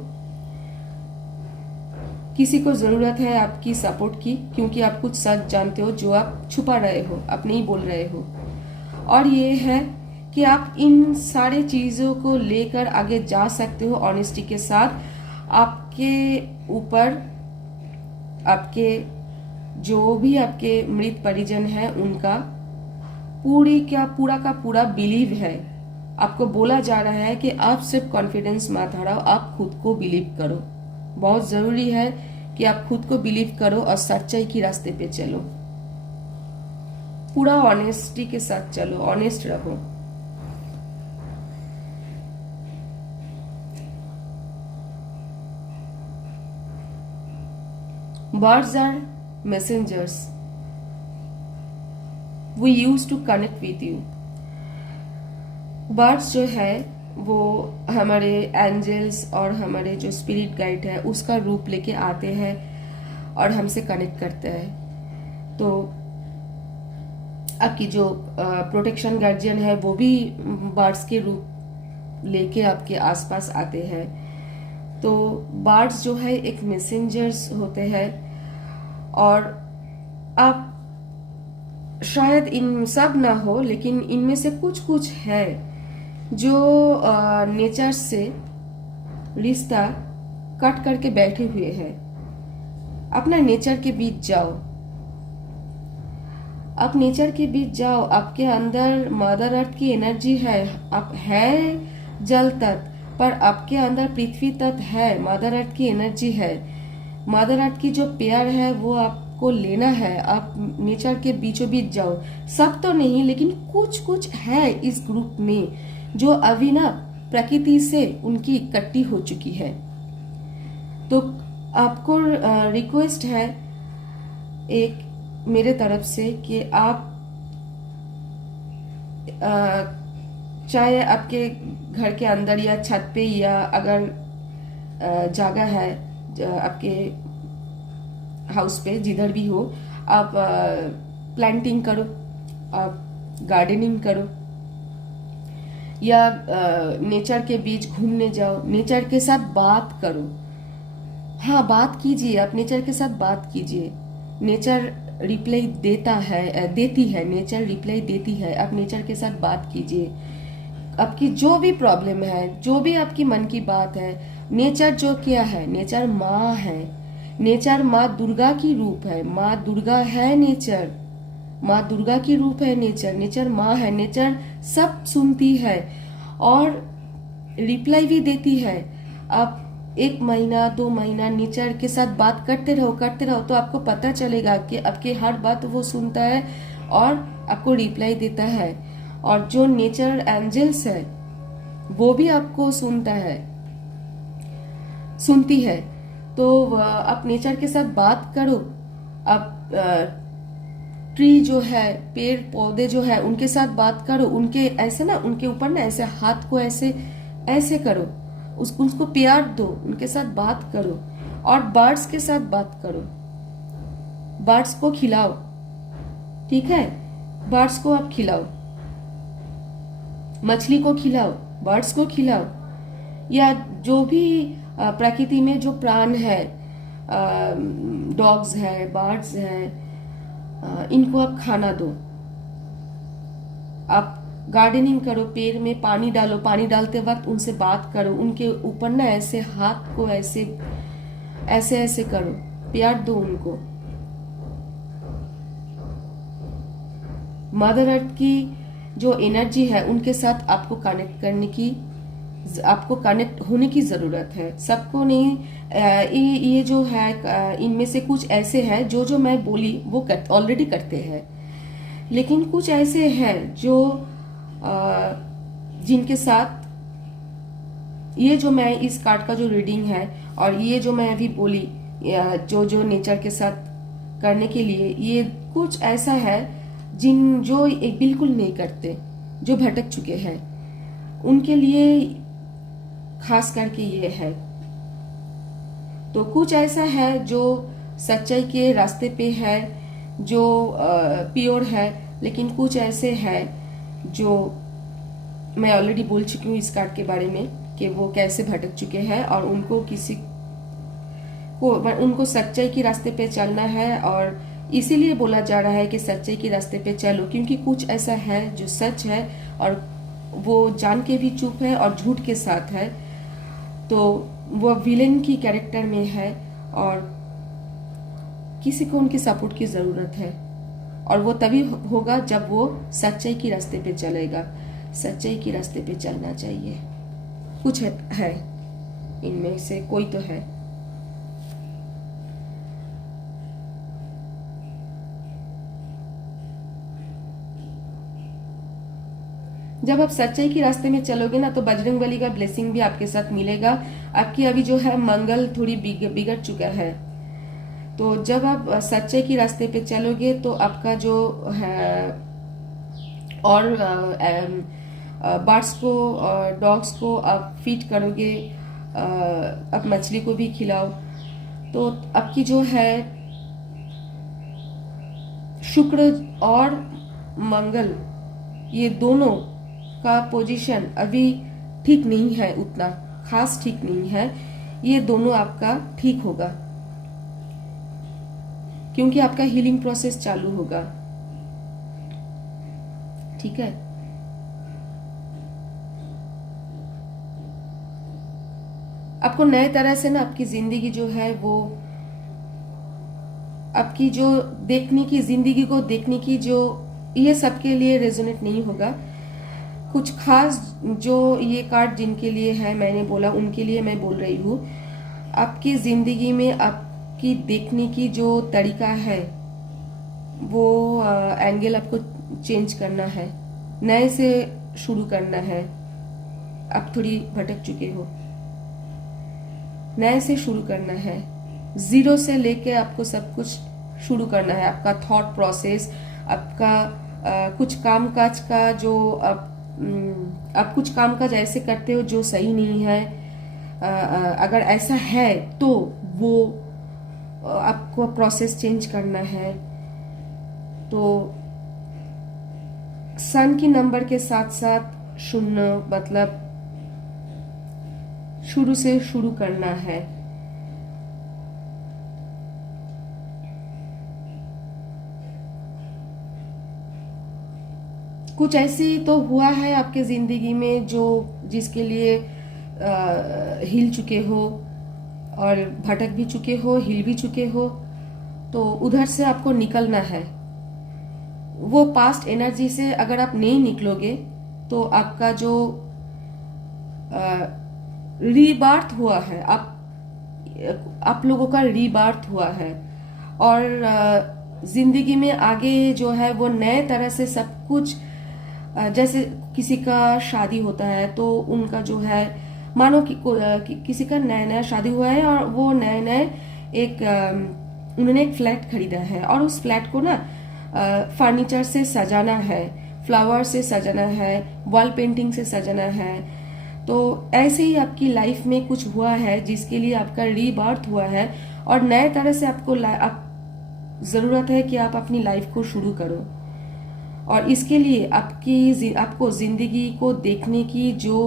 किसी को जरूरत है आपकी सपोर्ट की, क्योंकि आप कुछ सच जानते हो जो आप छुपा रहे हो, आप नहीं बोल रहे हो। और ये है कि आप इन सारे चीजों को लेकर आगे जा सकते हो ऑनेस्टी के साथ। आपके ऊपर आपके जो भी आपके मृत परिजन हैं उनका पूरा का पूरा बिलीव है। आपको बोला जा रहा है कि आप सिर्फ कॉन्फिडेंस मत हारो, आप खुद को बिलीव करो। बहुत जरूरी है कि आप खुद को बिलीव करो और सच्चाई की रास्ते पे चलो, पूरा ऑनेस्टी के साथ चलो, ऑनेस्ट रहो। Birds are messengers. We used to connect with you. Birds जो है वो हमारे एंजल्स और हमारे जो स्पिरिट गाइड है उसका रूप लेके आते हैं और हमसे कनेक्ट करते हैं। तो आपकी जो प्रोटेक्शन गार्जियन है वो भी बर्ड्स के रूप लेके आपके आसपास आते हैं। तो बर्ड्स जो है एक मैसेंजर्स होते हैं, और आप शायद इन सब ना हो, लेकिन इनमें से कुछ कुछ है जो नेचर से रिश्ता कट करके बैठे हुए हैं। अपना नेचर के बीच जाओ, आप नेचर के बीच जाओ। आपके अंदर मदर अर्थ की एनर्जी है, आप है जल तत्व, पर आपके अंदर पृथ्वी तत्व है, मदर अर्थ की एनर्जी है। मदर अर्थ की जो प्यार है वो आपको लेना है। आप नेचर के बीचों बीच जाओ। सब तो नहीं, लेकिन कुछ कुछ है इस ग्रुप में जो अभी ना प्रकृति से उनकी इकट्ठी हो चुकी है। तो आपको रिक्वेस्ट है एक मेरे तरफ से कि आप चाहे आपके घर के अंदर या छत पे, या अगर जगह है आपके हाउस पे, जिधर भी हो, आप प्लांटिंग करो, आप गार्डनिंग करो, या नेचर के बीच घूमने जाओ, नेचर के साथ बात करो। हाँ, बात कीजिए, आप नेचर के साथ बात कीजिए। नेचर रिप्लाई देती है, नेचर रिप्लाई देती है। आप नेचर के साथ बात कीजिए। आपकी जो भी प्रॉब्लम है, जो भी आपकी मन की बात है, नेचर जो क्या है, नेचर माँ है। नेचर माँ दुर्गा की रूप है, माँ दुर्गा है नेचर, माँ दुर्गा की रूप है नेचर। नेचर माँ है, नेचर सब सुनती है और रिप्लाई भी देती है। आप 1 महीना 2 महीना नेचर के साथ बात करते रहो, तो आपको पता चलेगा कि आपके हर बात वो सुनता है और आपको रिप्लाई देता है। और जो नेचर एंजल्स है वो भी आपको सुनती है। तो आप नेचर के साथ बात करो। आप ट्री जो है, पेड़ पौधे जो है, उनके साथ बात करो। उनके ऐसे ना, उनके ऊपर ना ऐसे हाथ को ऐसे करो, उसको प्यार दो, उनके साथ बात करो। और बर्ड्स के साथ बात करो, बर्ड्स को खिलाओ, ठीक है? बर्ड्स को आप खिलाओ, मछली को खिलाओ, बर्ड्स को खिलाओ, या जो भी प्रकृति में जो प्राण है, डॉग्स है, बर्ड्स है, इनको आप खाना दो। आप गार्डनिंग करो, पेड़ में पानी डालो, पानी डालते वक्त उनसे बात करो, उनके ऊपर ना ऐसे हाथ को ऐसे करो, प्यार दो उनको। मदर अर्थ की जो एनर्जी है उनके साथ आपको कनेक्ट होने की जरूरत है। सबको नहीं, ये जो है इनमें से कुछ ऐसे हैं जो मैं बोली वो ऑलरेडी करते हैं, लेकिन कुछ ऐसे हैं जो जिनके साथ ये जो मैं इस कार्ड का जो रीडिंग है और ये जो मैं अभी बोली, जो नेचर के साथ करने के लिए, ये कुछ ऐसा है जो एक बिल्कुल नहीं करते, जो भटक चुके हैं, उनके लिए खास करके ये है। तो कुछ ऐसा है जो सच्चाई के रास्ते पे है, जो प्योर है, लेकिन कुछ ऐसे है जो मैं ऑलरेडी बोल चुकी हूँ इस कार्ड के बारे में कि वो कैसे भटक चुके हैं और उनको उनको सच्चाई के रास्ते पे चलना है, और इसीलिए बोला जा रहा है कि सच्चाई के रास्ते पे चलो, क्योंकि कुछ ऐसा है जो सच है और वो जान के भी चुप है और झूठ के साथ है। तो वो विलेन की कैरेक्टर में है और किसी को उनकी सपोर्ट की जरूरत है, और वो तभी होगा जब वो सच्चाई के रास्ते पे चलेगा। सच्चाई के रास्ते पे चलना चाहिए। कुछ है इनमें से कोई तो है। जब आप सच्चाई के रास्ते में चलोगे ना, तो बजरंगबली का ब्लेसिंग भी आपके साथ मिलेगा। आपकी अभी जो है मंगल थोड़ी बिगड़ चुका है, तो जब आप सच्चाई के रास्ते पे चलोगे तो आपका जो है, और बर्ड्स को और डॉग्स को आप फीड करोगे, आप मछली को भी खिलाओ, तो आपकी जो है शुक्र और मंगल, ये दोनों का पोजीशन अभी ठीक नहीं है, उतना खास ठीक नहीं है। ये दोनों आपका ठीक होगा, क्योंकि आपका हीलिंग प्रोसेस चालू होगा। ठीक है, आपको नए तरह से ना आपकी जिंदगी जो है वो, आपकी जो देखने की, जिंदगी को देखने की जो, ये सबके लिए रेजोनेट नहीं होगा। कुछ खास जो ये कार्ड जिनके लिए है, मैंने बोला उनके लिए मैं बोल रही हूँ। आपकी जिंदगी में आपकी देखने की जो तरीका है वो एंगल आपको चेंज करना है, नए से शुरू करना है। आप थोड़ी भटक चुके हो, नए से शुरू करना है, जीरो से लेके आपको सब कुछ शुरू करना है। आपका थॉट प्रोसेस, आपका कुछ कामकाज का जो आप कुछ कामकाज ऐसे करते हो जो सही नहीं है, अगर ऐसा है तो वो आपको प्रोसेस चेंज करना है। तो सन की नंबर के साथ साथ शून्य, मतलब शुरू से शुरू करना है। कुछ ऐसी तो हुआ है आपके जिंदगी में जो, जिसके लिए हिल चुके हो और भटक भी चुके हो, हिल भी चुके हो, तो उधर से आपको निकलना है। वो पास्ट एनर्जी से अगर आप नहीं निकलोगे तो आपका जो रीबर्थ हुआ है, आप लोगों का रीबर्थ हुआ है, और जिंदगी में आगे जो है वो नए तरह से सब कुछ, जैसे किसी का शादी होता है तो उनका जो है, मानो किसी का नया नया शादी हुआ है और वो नए नए उन्होंने एक फ्लैट खरीदा है, और उस फ्लैट को ना फर्नीचर से सजाना है, फ्लावर से सजाना है, वॉल पेंटिंग से सजाना है। तो ऐसे ही आपकी लाइफ में कुछ हुआ है जिसके लिए आपका रीबर्थ हुआ है, और नए तरह से आपको जरूरत है कि आप अपनी लाइफ को शुरू करो। और इसके लिए आपको जिंदगी को देखने की जो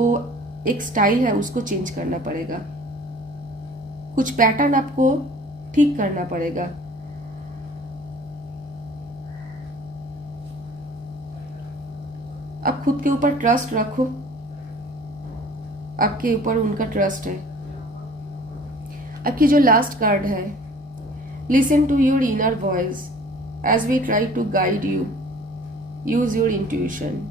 एक स्टाइल है उसको चेंज करना पड़ेगा। कुछ पैटर्न आपको ठीक करना पड़ेगा। आप खुद के ऊपर ट्रस्ट रखो, आपके ऊपर उनका ट्रस्ट है। आपकी जो लास्ट कार्ड है, listen to your inner voice as we try to guide you, use your intuition.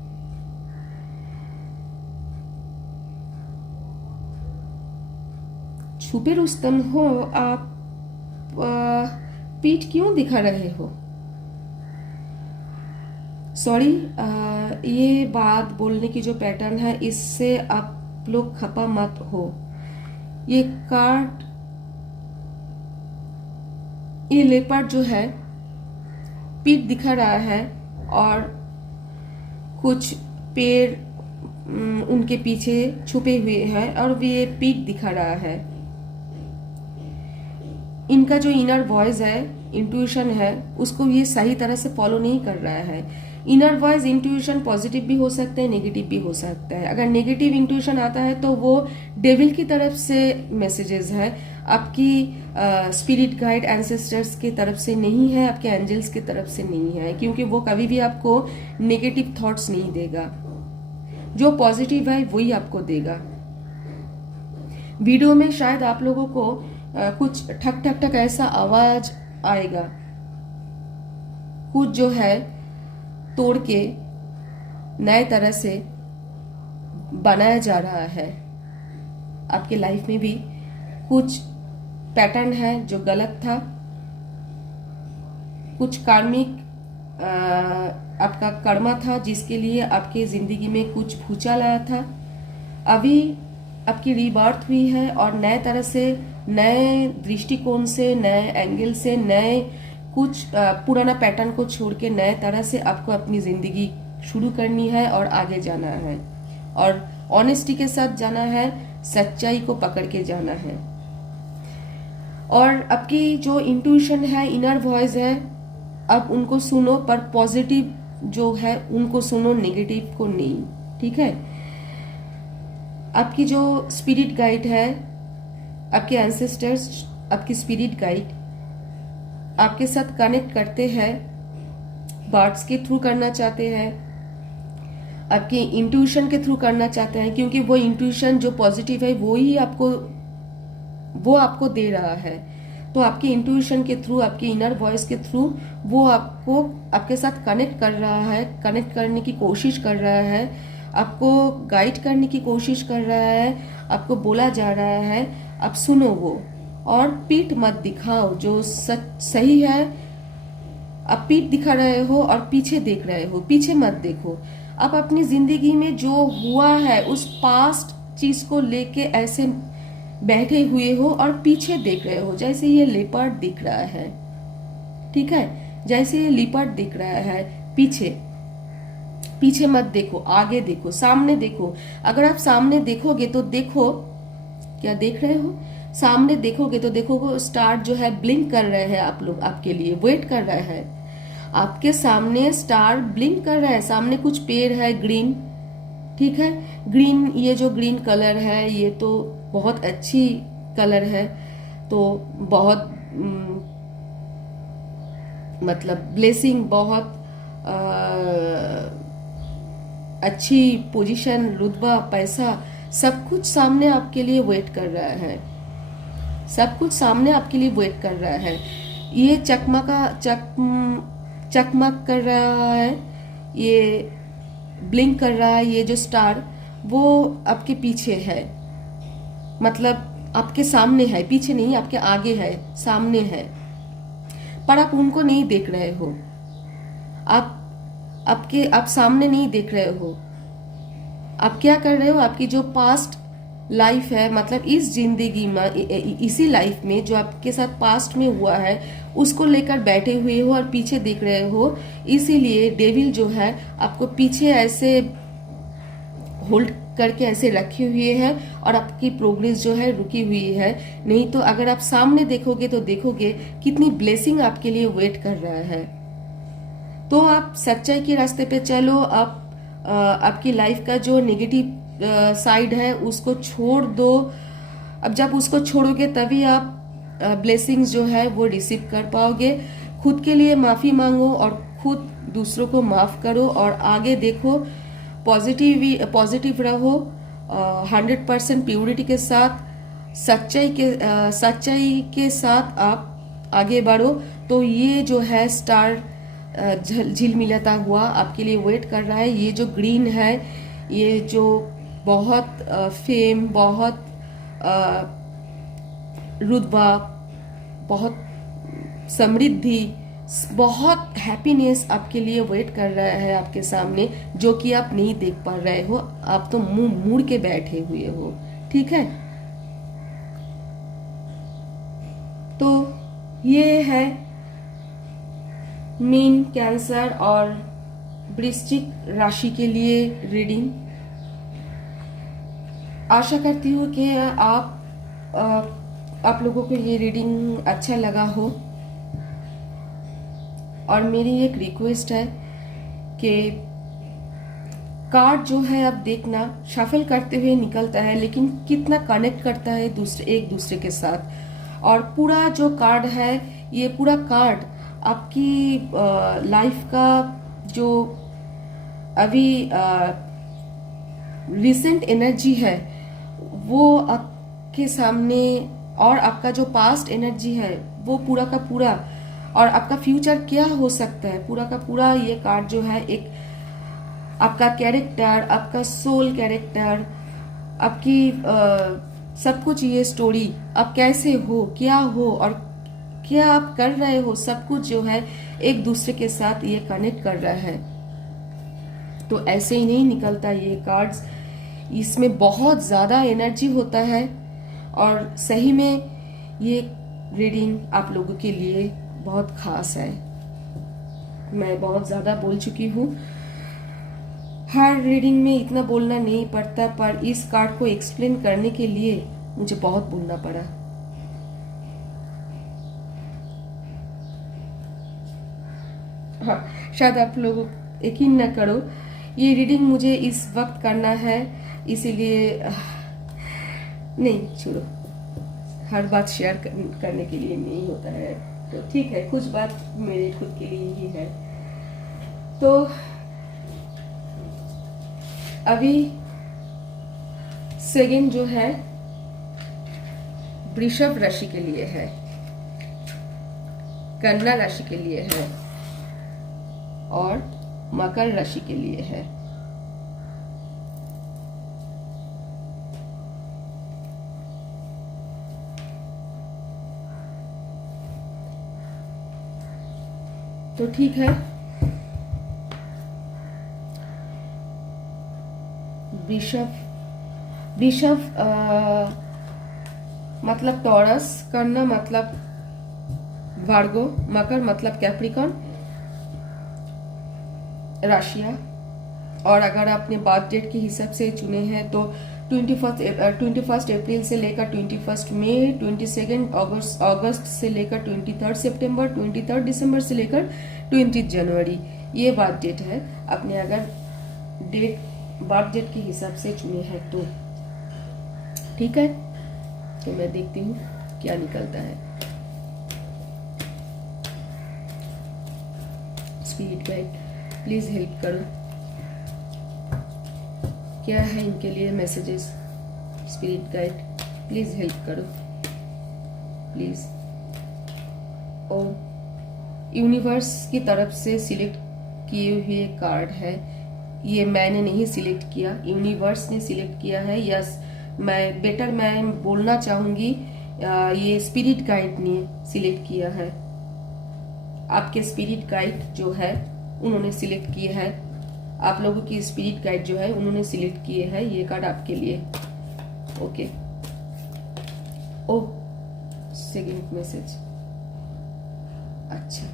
छुपे रुस्तम हो आप, पीठ क्यों दिखा रहे हो? सॉरी, ये बात बोलने की जो पैटर्न है इससे आप लोग खपा मत हो। ये कार्ड, ये लेपर्ड जो है पीठ दिखा रहा है, और कुछ पेड़ उनके पीछे छुपे हुए हैं और ये पीठ दिखा रहा है। इनका जो इनर वॉइस है, इंट्यूशन है, उसको ये सही तरह से फॉलो नहीं कर रहा है। इनर वॉइस इंट्यूशन पॉजिटिव भी हो सकता है, नेगेटिव भी हो सकता है। अगर नेगेटिव इंट्यूशन आता है तो वो डेविल की तरफ से मैसेजेस है, आपकी स्पिरिट गाइड एंसेस्टर्स की तरफ से नहीं है, आपके एंजल्स की तरफ से नहीं है, क्योंकि वो कभी भी आपको नेगेटिव थॉट्स नहीं देगा। जो पॉजिटिव है वही आपको देगा। वीडियो में शायद आप लोगों को कुछ ठक ठक ठक ऐसा आवाज आएगा, कुछ जो है तोड़ के नए तरह से बनाया जा रहा है। आपके लाइफ में भी कुछ पैटर्न है जो गलत था, कुछ कार्मिक आपका कर्मा था जिसके लिए आपके जिंदगी में कुछ भूचाल आया था। अभी आपकी रीबर्थ हुई है और नए तरह से, नए दृष्टिकोण से, नए एंगल से, नए कुछ पुराना पैटर्न को छोड़ के नए तरह से आपको अपनी जिंदगी शुरू करनी है और आगे जाना है, और ऑनेस्टी के साथ जाना है, सच्चाई को पकड़ के जाना है। और आपकी जो इंट्यूशन है, इनर वॉइस है, अब उनको सुनो, पर पॉजिटिव जो है उनको सुनो, नेगेटिव को नहीं, ठीक है। आपकी जो स्पिरिट गाइड है, आपके एंसेस्टर्स, आपकी स्पिरिट गाइड आपके साथ कनेक्ट करते हैं, बर्ड्स के थ्रू करना चाहते हैं, आपके इंट्यूशन के थ्रू करना चाहते हैं, क्योंकि वो इंट्यूशन जो पॉजिटिव है वो ही वो आपको दे रहा है। तो आपके इंट्यूशन के थ्रू, आपके इनर वॉइस के थ्रू वो आपको आपके साथ कनेक्ट कर रहा है, कनेक्ट करने की कोशिश कर रहा है, आपको गाइड करने की कोशिश कर रहा है, आपको बोला जा रहा है, आप सुनो वो, और पीठ मत दिखाओ। जो सही है, आप पीठ दिखा रहे हो और पीछे देख रहे हो, पीछे मत देखो। आप अपनी जिंदगी में जो हुआ है उस पास्ट चीज को लेके ऐसे बैठे हुए हो और पीछे देख रहे हो, जैसे ये लेपर्ड दिख रहा है, ठीक है, जैसे ये लेपर्ड दिख रहा है, पीछे पीछे मत देखो, आगे देखो, सामने देखो। अगर आप सामने देखोगे तो देखो, क्या देख रहे हो, सामने देखोगे तो देखोगे स्टार जो है ब्लिंक कर रहे हैं, आप लोग आपके लिए वेट कर रहे हैं। आपके सामने स्टार ब्लिंक कर रहा है, सामने कुछ पेड़ है ग्रीन, ठीक है, ग्रीन, ये जो ग्रीन कलर है ये तो बहुत अच्छी कलर है, तो बहुत मतलब ब्लेसिंग, बहुत अच्छी पोजीशन, रुतबा, पैसा, सब कुछ सामने आपके लिए वेट कर रहा है, सब कुछ सामने आपके लिए वेट कर रहा है। ये चकमक कर रहा है, ये ब्लिंक कर रहा है, ये जो स्टार वो आपके पीछे है, मतलब आपके सामने है, पीछे नहीं, आपके आगे है, सामने है, पर आप उनको नहीं देख रहे हो, आप सामने नहीं देख रहे हो। आप क्या कर रहे हो, आपकी जो पास्ट लाइफ है, मतलब इस जिंदगी में, इसी लाइफ में जो आपके साथ पास्ट में हुआ है उसको लेकर बैठे हुए हो और पीछे देख रहे हो। इसीलिए डेविल जो है आपको पीछे ऐसे होल्ड करके ऐसे रखे हुए है और आपकी प्रोग्रेस जो है रुकी हुई है। नहीं तो अगर आप सामने देखोगे तो देखोगे कितनी ब्लेसिंग आपके लिए वेट कर रहा है। तो आप सच्चाई के रास्ते पे चलो, आप आपकी लाइफ का जो नेगेटिव साइड है उसको छोड़ दो। अब जब उसको छोड़ोगे तभी आप ब्लेसिंग्स जो है वो रिसीव कर पाओगे। खुद के लिए माफी मांगो और खुद दूसरों को माफ करो और आगे देखो, पॉजिटिव रहो, 100% प्योरिटी के साथ, सच्चाई के साथ आप आगे बढ़ो। तो ये जो है स्टार झिलमिलाता हुआ आपके लिए वेट कर रहा है। ये जो ग्रीन है, ये जो बहुत फेम, बहुत रुतबा, बहुत समृद्धि, बहुत हैप्पीनेस आपके लिए वेट कर रहा है आपके सामने, जो कि आप नहीं देख पा रहे हो। आप तो मुंह मुड़ के बैठे हुए हो, ठीक है। तो ये है मीन, कैंसर और वृश्चिक राशि के लिए रीडिंग। आशा करती हूँ कि आप लोगों को ये रीडिंग अच्छा लगा हो। और मेरी एक रिक्वेस्ट है कि कार्ड जो है अब देखना शफल करते हुए निकलता है, लेकिन कितना कनेक्ट करता है एक दूसरे के साथ। और पूरा जो कार्ड है, ये पूरा कार्ड आपकी लाइफ का जो अभी रिसेंट एनर्जी है वो आपके सामने, और आपका जो पास्ट एनर्जी है वो पूरा का पूरा, और आपका फ्यूचर क्या हो सकता है पूरा का पूरा। ये कार्ड जो है एक आपका कैरेक्टर, आपका सोल कैरेक्टर, आपकी सब कुछ, ये स्टोरी आप कैसे हो, क्या हो और क्या आप कर रहे हो, सब कुछ जो है एक दूसरे के साथ ये कनेक्ट कर रहा है। तो ऐसे ही नहीं निकलता ये कार्ड्स, इसमें बहुत ज्यादा एनर्जी होता है। और सही में ये रीडिंग आप लोगों के लिए बहुत खास है। मैं बहुत ज्यादा बोल चुकी हूँ, हर रीडिंग में इतना बोलना नहीं पड़ता, पर इस कार्ड को एक्सप्लेन करने के लिए मुझे बहुत बोलना पड़ा। हाँ, शायद आप लोग यकीन न करो, ये रीडिंग मुझे इस वक्त करना है, इसीलिए नहीं, छोड़ो, हर बात शेयर करने के लिए नहीं होता है, तो ठीक है, कुछ बात मेरे खुद के लिए ही है। तो अभी सेकंड जो है वृषभ राशि के लिए है, कन्या राशि के लिए है और मकर राशि के लिए है। तो ठीक है, वृषभ मतलब टॉरस, कन्या मतलब वार्गो, मकर मतलब कैप्रिकॉन राशियां। और अगर आपने बर्थ डेट के हिसाब से चुने हैं तो 21 अप्रैल से लेकर 21 मई, 22 अगस्त से लेकर 23 सितंबर, 23 दिसंबर से लेकर 20 जनवरी, ये बर्थ डेट है। आपने अगर बर्थ डेट के हिसाब से चुने हैं तो ठीक है। तो मैं देखती हूँ क्या निकलता है। स्पिरिट गाइड प्लीज हेल्प करो, क्या है इनके लिए messages. Spirit guide please help करो, प्लीज। और यूनिवर्स की तरफ से सिलेक्ट किए हुए कार्ड है, ये मैंने नहीं सिलेक्ट किया, यूनिवर्स ने सिलेक्ट किया है। यस, मैं बोलना चाहूंगी, ये स्पिरिट गाइड ने सिलेक्ट किया है। आपके स्पिरिट गाइड जो है उन्होंने सिलेक्ट किए है, आप लोगों की स्पिरिट गाइड जो है उन्होंने सिलेक्ट किए हैं ये कार्ड आपके लिए। ओके, ओ सेकंड मैसेज, अच्छा,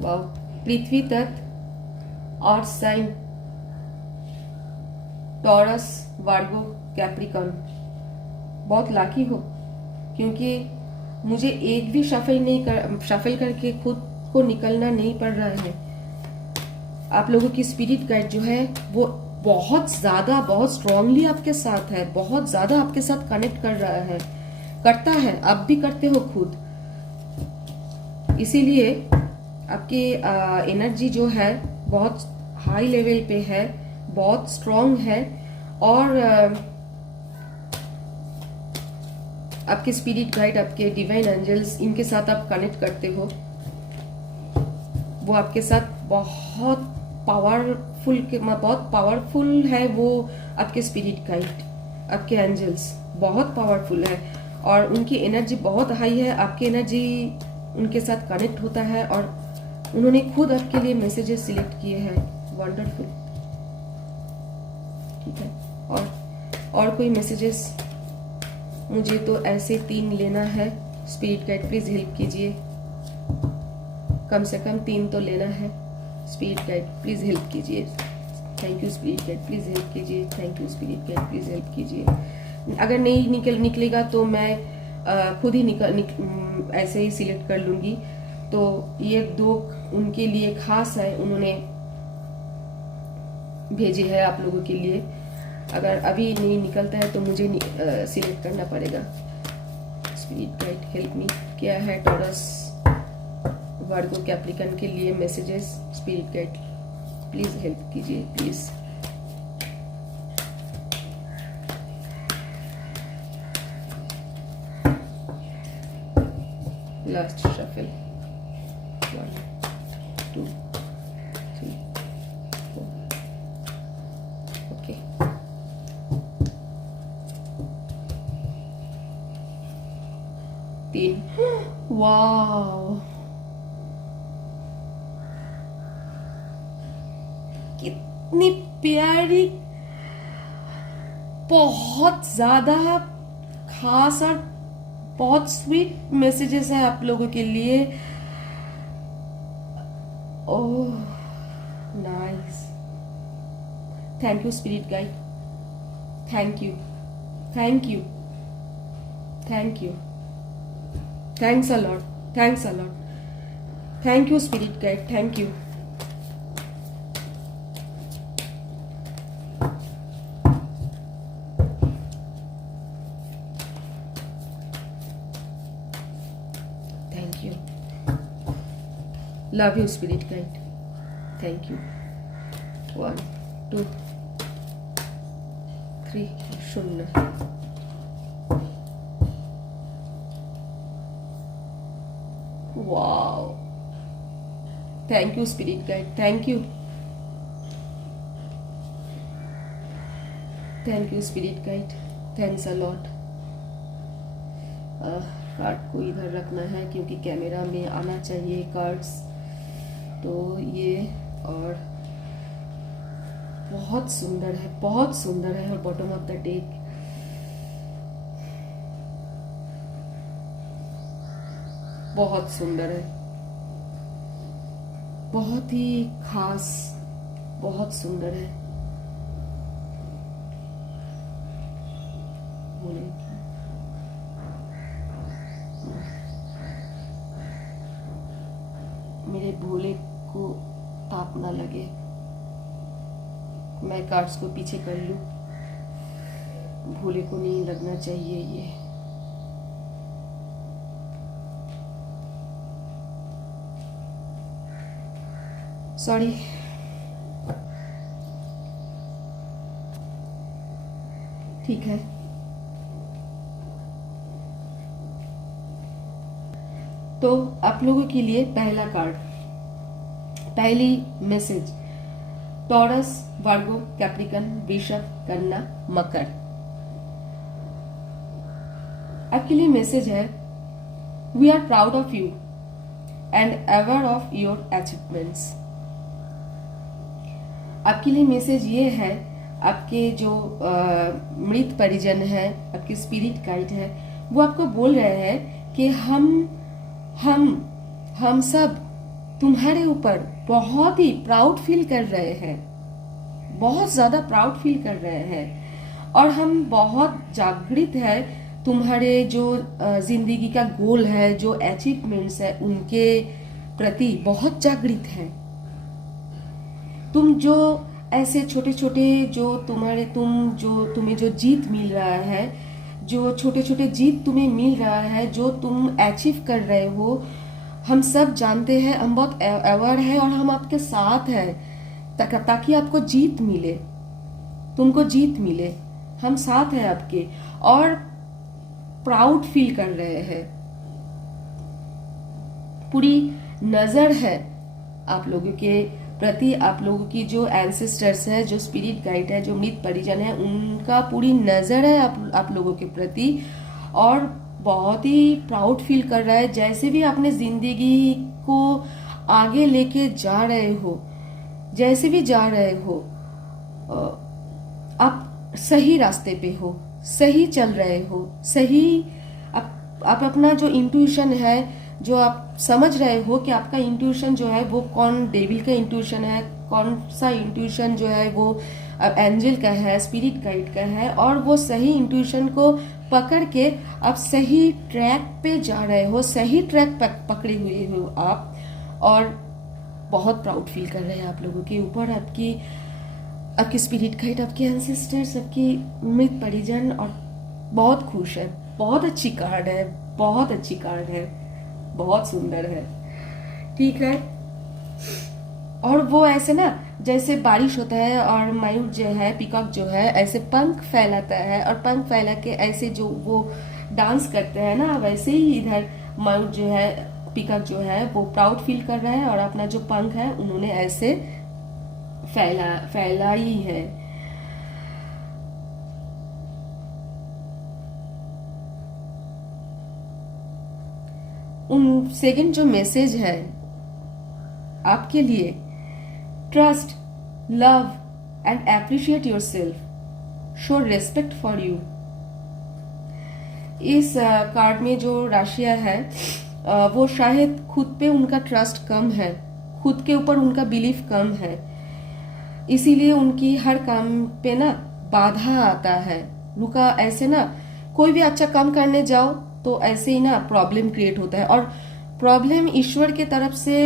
वाओ, पृथ्वी तत्व और साइन टॉरस, वार्गो, कैप्रिकॉन। बहुत लाकी हो, क्योंकि मुझे एक भी शफल करके खुद को निकलना नहीं पड़ रहा है। आप लोगों की स्पिरिट गाइड जो है वो बहुत ज्यादा, बहुत स्ट्रांगली आपके साथ है, बहुत ज्यादा आपके साथ कनेक्ट कर रहा है, करता है, आप भी करते हो खुद। इसीलिए आपकी एनर्जी जो है बहुत हाई लेवल पे है, बहुत स्ट्रांग है। और आपके स्पिरिट गाइड, आपके डिवाइन एंजल्स, इनके साथ आप कनेक्ट करते हो, वो आपके साथ बहुत पावरफुल है। वो आपके स्पिरिट गाइड, आपके एंजल्स बहुत पावरफुल है और उनकी एनर्जी बहुत हाई है। आपकी एनर्जी उनके साथ कनेक्ट होता है और उन्होंने खुद आपके लिए मैसेजेस सिलेक्ट किए हैं। वंडरफुल, ठीक है। और कोई मैसेजेस? मुझे तो ऐसे 3 लेना है। स्पिरिट गाइड प्लीज हेल्प कीजिए, कम से कम 3 तो लेना है। स्पिरिट गाइड प्लीज हेल्प कीजिए। Thank you spirit guide please help कीजिए। Thank you spirit guide please help कीजिए। अगर नहीं निकलेगा तो मैं खुद ही ऐसे ही सिलेक्ट कर लूंगी। तो ये 2 उनके लिए खास है, उन्होंने भेजे है आप लोगों के लिए। अगर अभी नहीं निकलता है तो मुझे सिलेक्ट करना पड़ेगा। स्पिरिट गाइड हेल्प मी, क्या है टॉरस वर्गो कैप्रिकन के लिए messages? Spirit guide please help कीजिए प्लीज। Last shuffle 1 2 3 4 okay. तीन। वाओ, कितनी प्यारी, बहुत ज्यादा खास और बहुत स्वीट मैसेजेस है आप लोगों के लिए। Oh nice, thank you spirit guide, thank you thank you thank you, thanks a lot, thanks a lot, thank you spirit guide, thank you. Love you spirit guide, thank you। 1 2 3 शून्य। Wow, thank you spirit guide, thank you, thank you spirit guide, thanks a lot. Card को इधर रखना है क्योंकि camera में आना चाहिए cards, तो ये, और बहुत सुंदर है, बहुत सुंदर है। और बॉटम ऑफ द डेक बहुत सुंदर है, बहुत ही खास, बहुत सुंदर है। मेरे भोले को ताप ना लगे, मैं कार्ड्स को पीछे कर लूं, भोले को नहीं लगना चाहिए ये। सॉरी, ठीक है। तो आप लोगों के लिए पहला कार्ड, पहली मैसेज, टॉरस वर्गो कैप्रिकन वृषभ कन्या मकर। आपके लिए मैसेज है, we are proud of you and aware of your achievements. आपके लिए मैसेज ये है, आपके जो मृत परिजन है, आपके स्पिरिट गाइड है, वो आपको बोल रहे हैं कि हम सब तुम्हारे ऊपर बहुत ही प्राउड फील कर रहे हैं, बहुत ज्यादा प्राउड फील कर रहे हैं, और हम बहुत जागृत है तुम्हारे जो जिंदगी का गोल है, जो अचीवमेंट्स है, उनके प्रति बहुत जागृत है। तुम जो ऐसे छोटे छोटे जो तुम्हें जो जीत मिल रहा है, जो छोटे छोटे जीत तुम्हें मिल रहा है, जो तुम अचीव कर रहे हो, हम सब जानते हैं, हम बहुत अवेयर है और हम आपके साथ हैं ताकि आपको जीत मिले, तुमको जीत मिले। हम साथ हैं आपके और प्राउड फील कर रहे हैं। पूरी नजर है आप लोगों के प्रति, आप लोगों की जो एंसेस्टर्स है, जो स्पिरिट गाइड है, जो मृत परिजन है, उनका पूरी नजर है आप लोगों के प्रति, और बहुत ही प्राउड फील कर रहा है। जैसे भी आपने जिंदगी को आगे लेके जा रहे हो, जैसे भी जा रहे हो, आप सही रास्ते पे हो, सही चल रहे हो, सही आप अपना जो इंट्यूशन है, जो आप समझ रहे हो कि आपका इंट्यूशन जो है वो कौन डेविल का इंट्यूशन है, कौन सा इंट्यूशन जो है वो एंजल का है, स्पिरिट गाइड का है, और वो सही इंट्यूशन को पकड़ के आप सही ट्रैक पे जा रहे हो, सही ट्रैक पकड़े हुए हो आप, और बहुत प्राउड फील कर रहे हैं आप लोगों के ऊपर, आपकी आपकी स्पिरिट गाइड, आपके एंसेस्टर्स, आपकी मृत परिजन, और बहुत खुश है। बहुत अच्छी कार्ड है, बहुत अच्छी कार्ड है, बहुत सुंदर है। ठीक है, और वो ऐसे ना जैसे बारिश होता है और मयूर जो है, पीकॉक जो है, ऐसे पंख फैलाता है और पंख फैला के ऐसे जो वो डांस करते हैं ना, वैसे ही इधर मयूर जो है, पीकॉक जो है, वो प्राउड फील कर रहा है और अपना जो पंख है उन्होंने ऐसे फैलाई है। उन सेकंड जो मैसेज है आपके लिए, trust, love and appreciate your self, show respect for you. इस कार्ड में जो राशिया है वो शायद खुद पे उनका ट्रस्ट कम है, खुद के ऊपर उनका बिलीफ कम है, इसीलिए उनकी हर काम पे ना बाधा आता है, रुका ऐसे ना। कोई भी अच्छा काम करने जाओ तो ऐसे ही ना प्रॉब्लम क्रिएट होता है, और प्रॉब्लम ईश्वर के तरफ से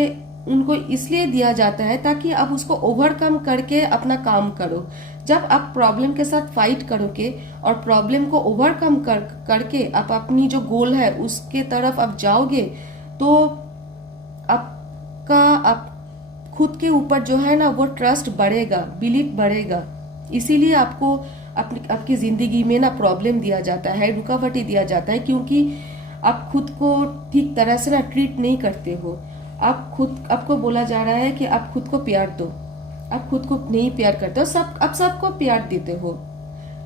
उनको इसलिए दिया जाता है ताकि आप उसको ओवरकम करके अपना काम करो। जब आप प्रॉब्लम के साथ फाइट करोगे और प्रॉब्लम को ओवरकम करके आप अपनी जो गोल है उसके तरफ आप जाओगे, तो आपका आप खुद के ऊपर जो है ना वो ट्रस्ट बढ़ेगा, बिलीफ बढ़ेगा। इसीलिए आपको आपकी जिंदगी में ना प्रॉब्लम दिया जाता है, रुकावटें दिया जाता है, क्योंकि आप खुद को ठीक तरह से ना ट्रीट नहीं करते हो। आपको बोला जा रहा है कि आप खुद को प्यार दो, आप खुद को नहीं प्यार करते हो। आप सबको प्यार देते हो,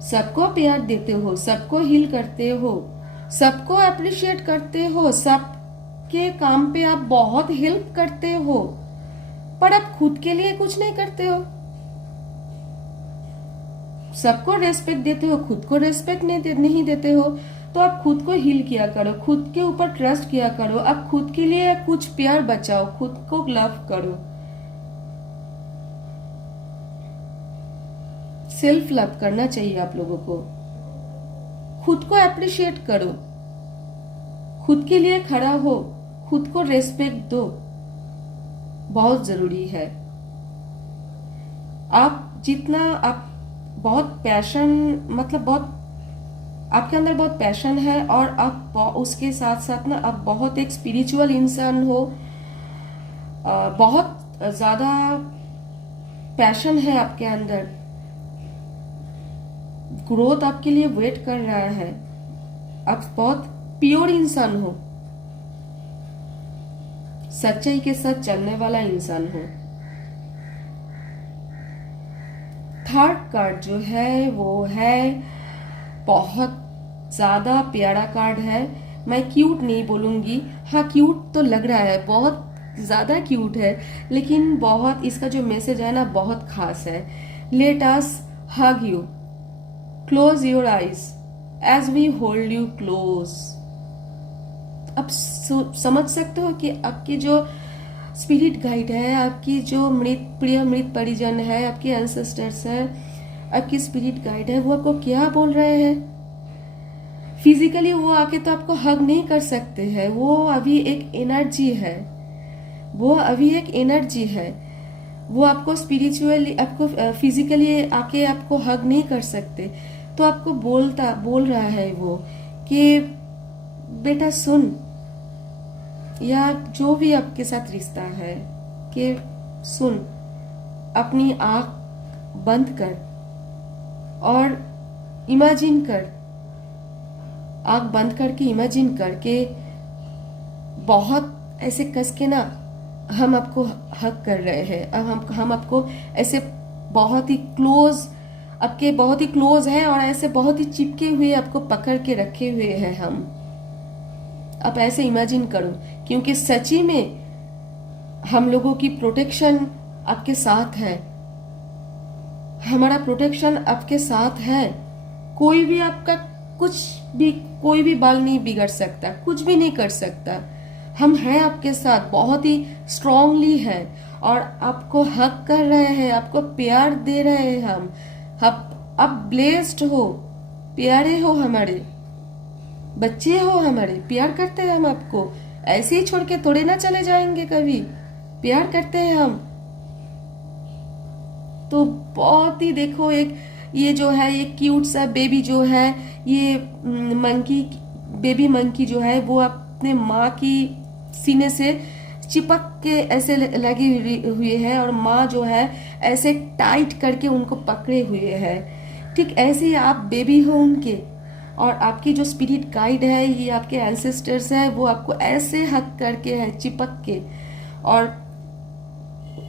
सबको प्यार देते हो, सबको हील करते हो, सबको अप्रिशिएट करते हो, सबके काम पे आप बहुत हेल्प करते हो, पर आप खुद के लिए कुछ नहीं करते हो। सबको रेस्पेक्ट देते हो, खुद को रेस्पेक्ट नहीं देते हो। तो आप खुद को हील किया करो, खुद के ऊपर ट्रस्ट किया करो, आप खुद के लिए कुछ प्यार बचाओ, खुद को लव करो, सेल्फ लव करना चाहिए आप लोगों को। खुद को अप्रिशिएट करो, खुद के लिए खड़ा हो, खुद को रेस्पेक्ट दो, बहुत जरूरी है। आप जितना आप बहुत पैशन, मतलब बहुत आपके अंदर बहुत पैशन है, और आप उसके साथ साथ ना आप बहुत एक स्पिरिचुअल इंसान हो, बहुत ज्यादा पैशन है आपके अंदर, ग्रोथ आपके लिए वेट कर रहा है, आप बहुत प्योर इंसान हो, सच्चाई के साथ चलने वाला इंसान हो। थर्ड कार्ड जो है वो है बहुत ज्यादा प्यारा कार्ड है। मैं क्यूट नहीं बोलूंगी, हाँ क्यूट तो लग रहा है, बहुत ज्यादा क्यूट है, लेकिन बहुत इसका जो मैसेज है ना बहुत खास है। Let us hug you, close your eyes as we hold you close. अब समझ सकते हो कि आपकी जो स्पिरिट गाइड है, आपकी जो मृत परिजन है, आपके एंसेस्टर्स है, आपकी स्पिरिट गाइड है, वो आपको क्या बोल रहे हैं। फिजिकली वो आके तो आपको हग नहीं कर सकते हैं, वो अभी एक एनर्जी है, वो अभी एक एनर्जी है, वो आपको स्पिरिचुअली, आपको फिजिकली आके आपको हग नहीं कर सकते। तो आपको बोल रहा है वो कि बेटा सुन, या जो भी आपके साथ रिश्ता है, कि सुन, अपनी आंख बंद कर और इमेजिन कर, आंख बंद करके इमेजिन करके बहुत ऐसे कस के ना हम आपको हक कर रहे हैं। अब हम आपको ऐसे बहुत ही क्लोज, आपके बहुत ही क्लोज है और ऐसे बहुत ही चिपके हुए आपको पकड़ के रखे हुए हैं हम। आप ऐसे इमेजिन करो, क्योंकि सच्ची में हम लोगों की प्रोटेक्शन आपके साथ है, हमारा प्रोटेक्शन आपके साथ है। कोई भी आपका कोई भी बाल नहीं बिगड़ सकता, कुछ भी नहीं कर सकता। हम हैं आपके साथ, बहुत ही स्ट्रांगली है, और आपको हक कर रहे हैं, आपको प्यार दे रहे हैं हम। आप ब्लेस्ड हो, प्यारे हो, हमारे बच्चे हो, हमारे प्यार करते हैं हम आपको। ऐसे ही छोड़ के थोड़े ना चले जाएंगे कभी, प्यार करते हैं हम। तो बहुत ही देखो, एक ये जो है ये क्यूट सा बेबी जो है, ये मंकी, बेबी मंकी जो है वो अपने माँ की सीने से चिपक के ऐसे लगी हुए है और माँ जो है ऐसे टाइट करके उनको पकड़े हुए है। ठीक ऐसे ही आप बेबी हो उनके, और आपकी जो स्पिरिट गाइड है, ये आपके एंसेस्टर्स है, वो आपको ऐसे हक करके है, चिपक के। और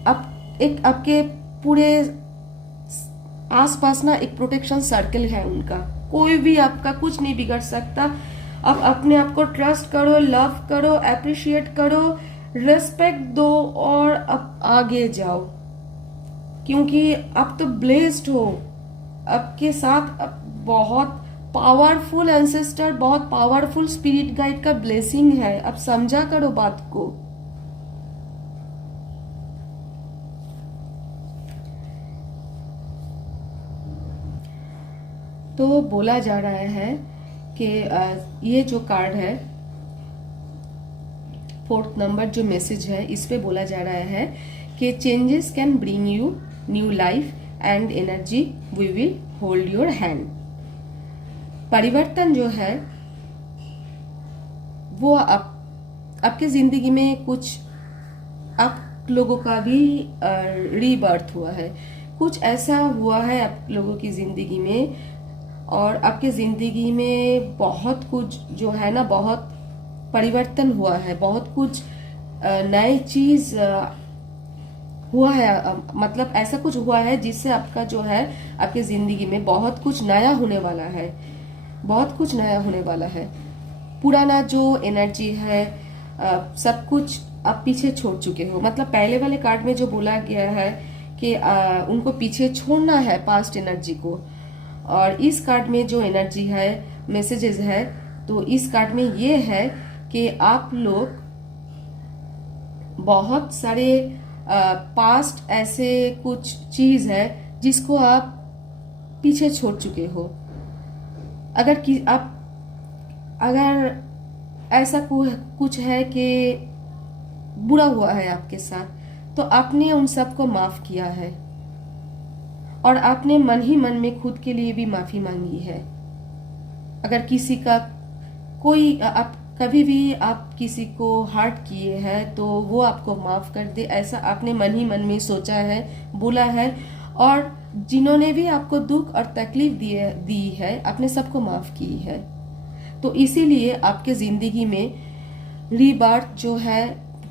अब एक आपके पूरे आसपास ना एक प्रोटेक्शन सर्कल है उनका, कोई भी आपका कुछ नहीं बिगड़ सकता। अब अपने आप को ट्रस्ट करो, लव करो, अप्रिशिएट करो, रिस्पेक्ट दो और अब आगे जाओ, क्योंकि आप तो ब्लेस्ड हो। आपके साथ बहुत पावरफुल एंसेस्टर, बहुत पावरफुल स्पिरिट गाइड का ब्लेसिंग है। अब समझा करो बात को। तो बोला जा रहा है कि ये जो कार्ड है, 4th नंबर जो मैसेज है, इस पे बोला जा रहा है कि changes can bring you new life and energy, we will hold your hand. परिवर्तन जो है वो आपके जिंदगी में कुछ आप लोगों का भी रीबर्थ हुआ है, कुछ ऐसा हुआ है आप लोगों की जिंदगी में, और आपके जिंदगी में बहुत कुछ जो है ना, बहुत परिवर्तन हुआ है, बहुत कुछ नई चीज हुआ है। मतलब ऐसा कुछ हुआ है जिससे आपका जो है आपके जिंदगी में बहुत कुछ नया होने वाला है, बहुत कुछ नया होने वाला है। पुराना जो एनर्जी है सब कुछ आप पीछे छोड़ चुके हो। मतलब पहले वाले कार्ड में जो बोला गया है कि उनको पीछे छोड़ना है पास्ट एनर्जी को, और इस कार्ड में जो एनर्जी है, मैसेजेस है, तो इस कार्ड में ये है कि आप लोग बहुत सारे पास्ट ऐसे कुछ चीज है जिसको आप पीछे छोड़ चुके हो। अगर ऐसा कुछ है कि बुरा हुआ है आपके साथ, तो आपने उन सबको माफ किया है, और आपने मन ही मन में खुद के लिए भी माफी मांगी है। अगर किसी का कोई आप कभी भी आप किसी को हर्ट किए हैं तो वो आपको माफ कर दे, ऐसा आपने मन ही मन में सोचा है, बोला है। और जिन्होंने भी आपको दुख और तकलीफ दी है, आपने सबको माफ की है। तो इसीलिए आपके जिंदगी में रीबर्थ जो है,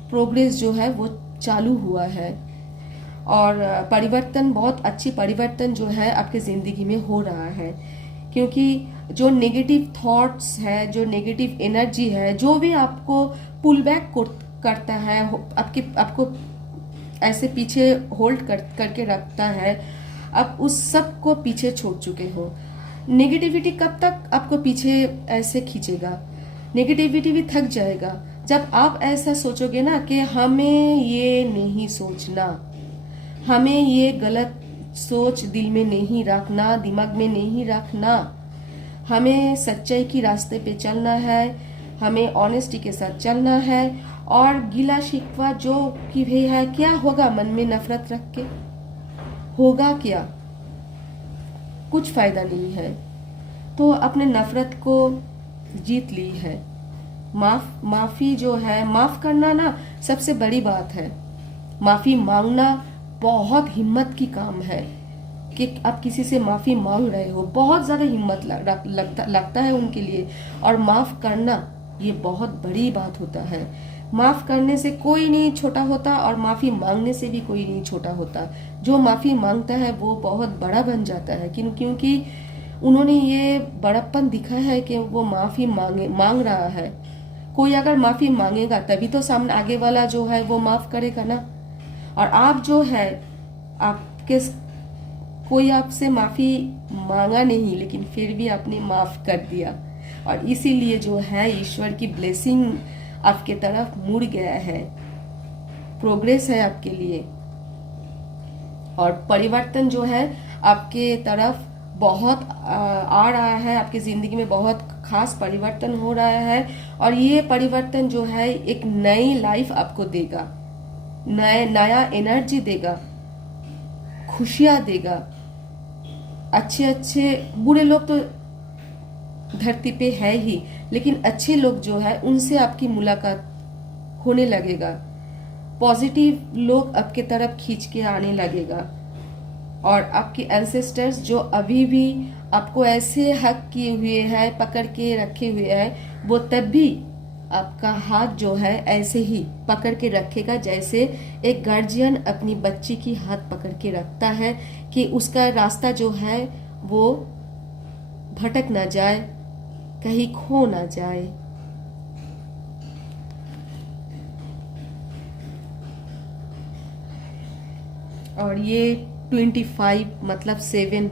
प्रोग्रेस जो है वो चालू हुआ है, और परिवर्तन, बहुत अच्छी परिवर्तन जो है आपके जिंदगी में हो रहा है। क्योंकि जो नेगेटिव थॉट्स है, जो नेगेटिव एनर्जी है, जो भी आपको पुल बैक करता है, आपको ऐसे पीछे होल्ड करके रखता है, आप उस सब को पीछे छोड़ चुके हो। नेगेटिविटी कब तक आपको पीछे ऐसे खींचेगा? नेगेटिविटी भी थक जाएगा जब आप ऐसा सोचोगे ना कि हमें ये नहीं सोचना, हमें ये गलत सोच दिल में नहीं रखना, दिमाग में नहीं रखना, हमें सच्चाई की रास्ते पे चलना है, हमें ऑनेस्टी के साथ चलना है। और गिला शिकवा जो कि भी है, क्या होगा मन में नफरत रख के? होगा क्या? कुछ फायदा नहीं है। तो अपने नफरत को जीत ली है। माफी जो है, माफ करना ना सबसे बड़ी बात है। माफी मांगना बहुत हिम्मत की काम है कि आप किसी से माफी मांग रहे हो, बहुत ज्यादा हिम्मत लगता है उनके लिए। और माफ करना ये बहुत बड़ी बात होता है। माफ करने से कोई नहीं छोटा होता, और माफी मांगने से भी कोई नहीं छोटा होता। जो माफी मांगता है वो बहुत बड़ा बन जाता है, क्योंकि उन्होंने ये बड़प्पन दिखा है कि वो माफी मांग रहा है। कोई अगर माफी मांगेगा तभी तो सामने आगे वाला जो है वो माफ करेगा ना। और आप जो है, आपके कोई आपसे माफी मांगा नहीं, लेकिन फिर भी आपने माफ कर दिया, और इसीलिए जो है ईश्वर की ब्लेसिंग आपके तरफ मुड़ गया है। प्रोग्रेस है आपके लिए, और परिवर्तन जो है आपके तरफ बहुत आ रहा है। आपकी जिंदगी में बहुत खास परिवर्तन हो रहा है, और ये परिवर्तन जो है एक नई लाइफ आपको देगा। नया एनर्जी देगा, खुशियां देगा। अच्छे अच्छे, बुरे लोग तो धरती पे है ही, लेकिन अच्छे लोग जो है उनसे आपकी मुलाकात होने लगेगा। पॉजिटिव लोग आपके तरफ खींच के आने लगेगा। और आपके एंसेस्टर्स जो अभी भी आपको ऐसे हक किए हुए हैं, पकड़ के रखे हुए हैं, वो तब भी आपका हाथ जो है ऐसे ही पकड़ के रखेगा जैसे एक गार्जियन अपनी बच्ची की हाथ पकड़ के रखता है, कि उसका रास्ता जो है वो भटक ना जाए, कहीं खो ना जाए। और ये 25 मतलब 7,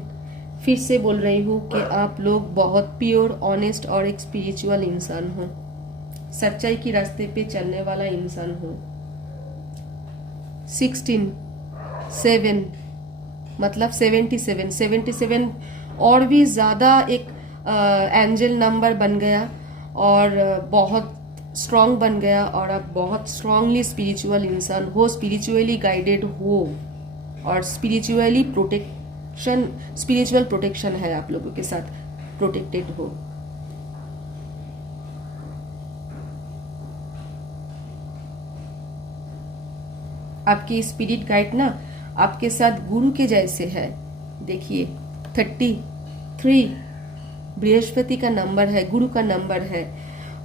फिर से बोल रही हूँ कि आप लोग बहुत प्योर, ऑनेस्ट और एक स्पिरिचुअल इंसान हो, सच्चाई की रास्ते पे चलने वाला इंसान हो। 16, 7 मतलब 77, 77 और भी ज्यादा एक एंजल नंबर बन गया, और बहुत स्ट्रांग बन गया, और आप बहुत स्ट्रांगली स्पिरिचुअल इंसान हो, स्पिरिचुअली गाइडेड हो, और स्पिरिचुअल प्रोटेक्शन है आप लोगों के साथ, प्रोटेक्टेड हो। आपकी स्पिरिट गाइड ना आपके साथ गुरु के जैसे है। देखिए 33 बृहस्पति का नंबर है, गुरु का नंबर है,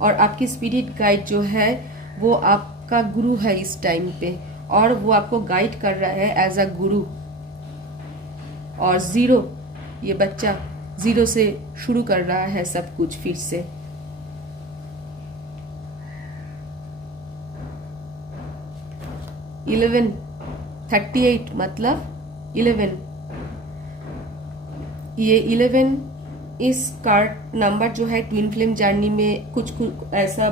और आपकी स्पिरिट गाइड जो है वो आपका गुरु है इस टाइम पे, और वो आपको गाइड कर रहा है एज अ गुरु। और 0, ये बच्चा 0 से शुरू कर रहा है सब कुछ फिर से। इलेवन 38 मतलब 11, ये 11 इस कार्ड नंबर जो है ट्विन फ्लेम जर्नी में कुछ ऐसा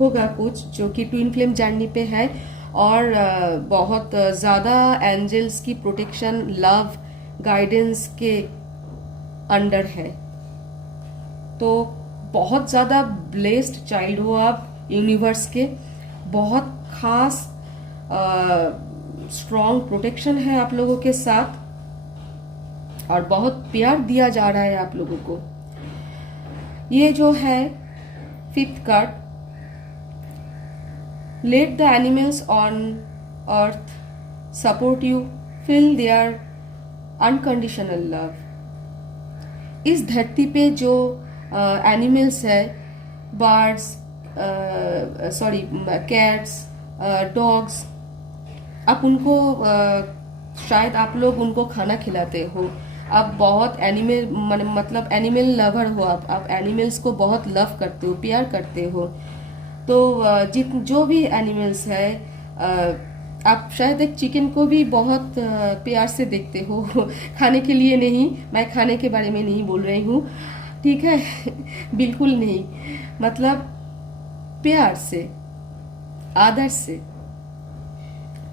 होगा कुछ जो कि ट्विन फ्लेम जर्नी पे है, और बहुत ज्यादा एंजल्स की प्रोटेक्शन, लव, गाइडेंस के अंडर है। तो बहुत ज्यादा ब्लेस्ड चाइल्ड हो आप यूनिवर्स के, बहुत खास स्ट्रॉन्ग प्रोटेक्शन है आप लोगों के साथ, और बहुत प्यार दिया जा रहा है आप लोगों को। ये जो है 5th card, let the animals on earth support you, feel their unconditional love. इस धरती पे जो एनिमल्स है, बर्ड्स, कैट्स, डॉग्स, आप उनको शायद आप लोग उनको खाना खिलाते हो, आप बहुत एनिमल मतलब एनिमल लवर हो, आप एनिमल्स को बहुत लव करते हो, प्यार करते हो। तो जो भी एनिमल्स है, आप शायद एक चिकन को भी बहुत प्यार से देखते हो खाने के लिए नहीं, मैं खाने के बारे में नहीं बोल रही हूँ, ठीक है बिल्कुल नहीं, मतलब प्यार से, आदर से।